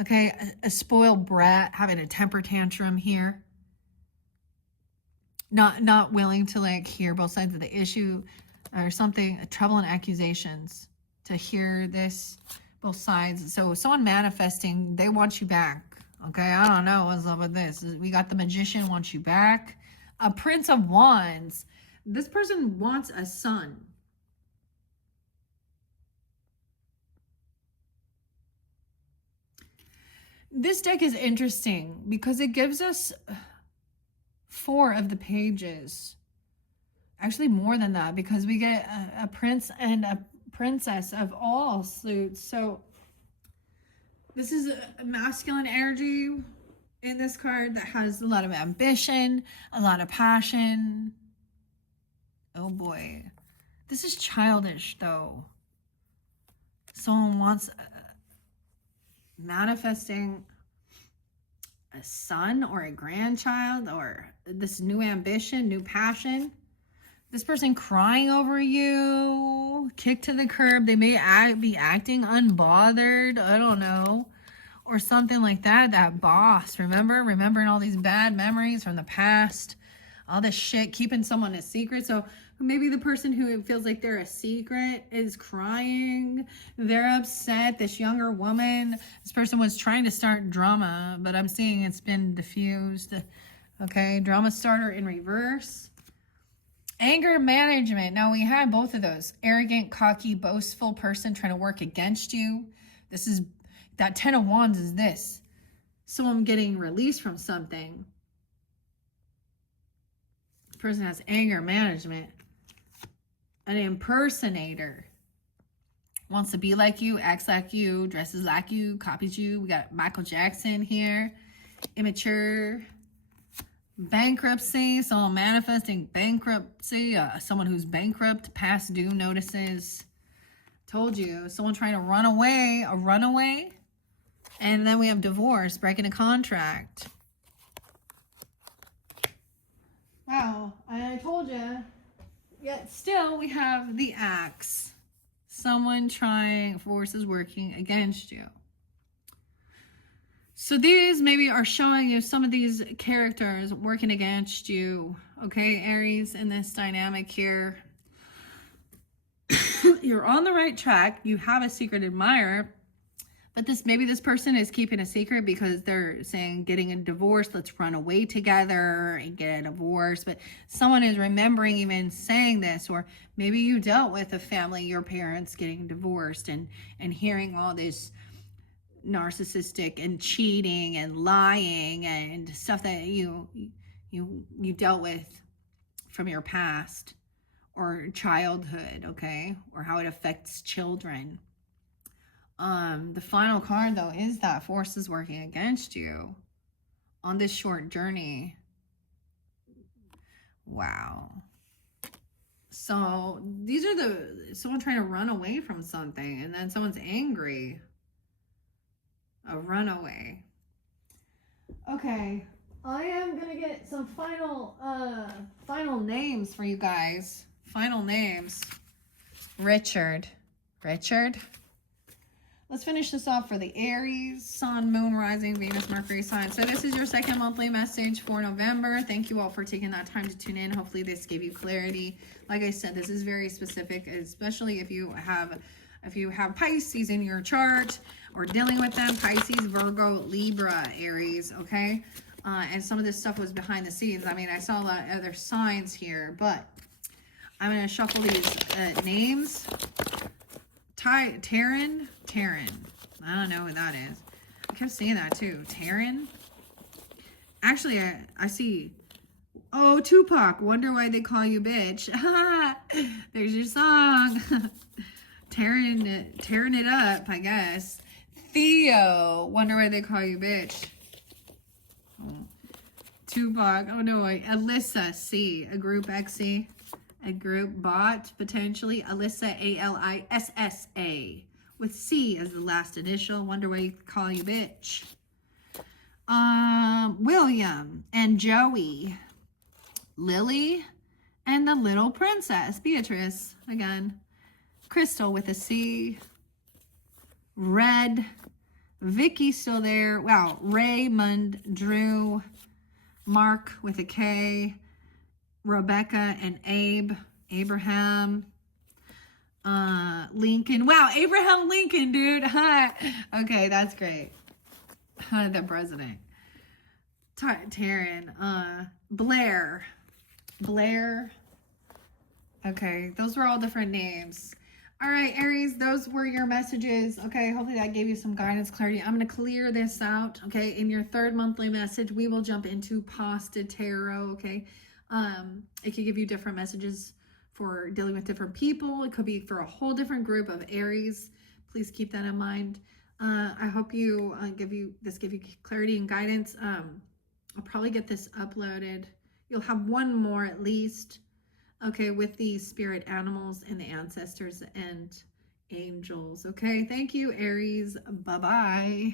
Okay, a spoiled brat having a temper tantrum here. Not willing to like hear both sides of the issue or something, trouble and accusations, to hear this, both sides. So someone manifesting, they want you back. Okay, I don't know what's up with this. We got the Magician wants you back. A Prince of Wands. This person wants a son. This deck is interesting because it gives us 4 of the pages. Actually more than that, because we get a prince and a princess of all suits. So this is a masculine energy in this card that has a lot of ambition, a lot of passion. Oh boy. This is childish though. Someone wants manifesting a son or a grandchild, or this new ambition, new passion. This person crying over you, kicked to the curb. They may be acting unbothered. I don't know. Or something like that. That boss, remembering all these bad memories from the past, all this shit, keeping someone a secret. So maybe the person who feels like they're a secret is crying. They're upset. This younger woman, this person was trying to start drama, but I'm seeing it's been diffused. Okay, drama starter in reverse. Anger management. Now we had both of those. Arrogant, cocky, boastful person trying to work against you. This is that 10 of Wands is this. Someone getting released from something. This person has anger management. An impersonator. Wants to be like you, acts like you, dresses like you, copies you. We got Michael Jackson here. Immature. Bankruptcy. Someone manifesting bankruptcy. Someone who's bankrupt. Past due notices. Told you. Someone trying to run away. A runaway. And then we have divorce, breaking a contract. Wow, I told you. Yet still we have the axe. Someone trying, forces working against you. So these maybe are showing you some of these characters working against you. Okay, Aries, in this dynamic here. You're on the right track. You have a secret admirer. But maybe this person is keeping a secret because they're saying getting a divorce, let's run away together and get a divorce. But someone is remembering even saying this, or maybe you dealt with a family, your parents getting divorced and hearing all this narcissistic and cheating and lying and stuff that you dealt with from your past or childhood, okay? Or how it affects children. The final card though is that force is working against you on this short journey. Wow. So these are someone trying to run away from something, and then someone's angry. A runaway. Okay, I am gonna get some final names for you guys. Final names. Richard. Let's finish this off for the Aries, Sun, Moon, Rising, Venus, Mercury sign. So this is your second monthly message for November. Thank you all for taking that time to tune in. Hopefully this gave you clarity. Like I said, this is very specific, especially if you have Pisces in your chart or dealing with them. Pisces, Virgo, Libra, Aries, okay? And some of this stuff was behind the scenes. I mean, I saw a lot of other signs here, but I'm going to shuffle these names. Taryn. I don't know what that is. I kept saying that too. Taryn. Actually, I see. Oh, Tupac. Wonder why they call you bitch. There's your song. Tearing it up, I guess. Theo. Wonder why they call you bitch. Oh. Tupac. Oh no. Alyssa. C. A group XC. A group bot, potentially. Alyssa, A-L-I-S-S-A. With C as the last initial. Wonder why you call you bitch. William and Joey. Lily and the little princess. Beatrice, again. Crystal with a C. Red. Vicky still there. Wow. Raymond, Drew. Mark with a K. Rebecca and Abraham, Lincoln. Wow, Abraham Lincoln, dude. Okay, that's great. The president. Taryn, Blair. Okay, those were all different names. All right, Aries, those were your messages. Okay, hopefully that gave you some guidance, clarity. I'm going to clear this out. Okay, in your third monthly message, we will jump into Pasta Tarot. Okay. It could give you different messages for dealing with different people. It could be for a whole different group of Aries. Please keep that in mind. I hope you give you clarity and guidance. I'll probably get this uploaded. You'll have one more at least. Okay, with the spirit animals and the ancestors and angels. Okay, thank you, Aries. Bye-bye.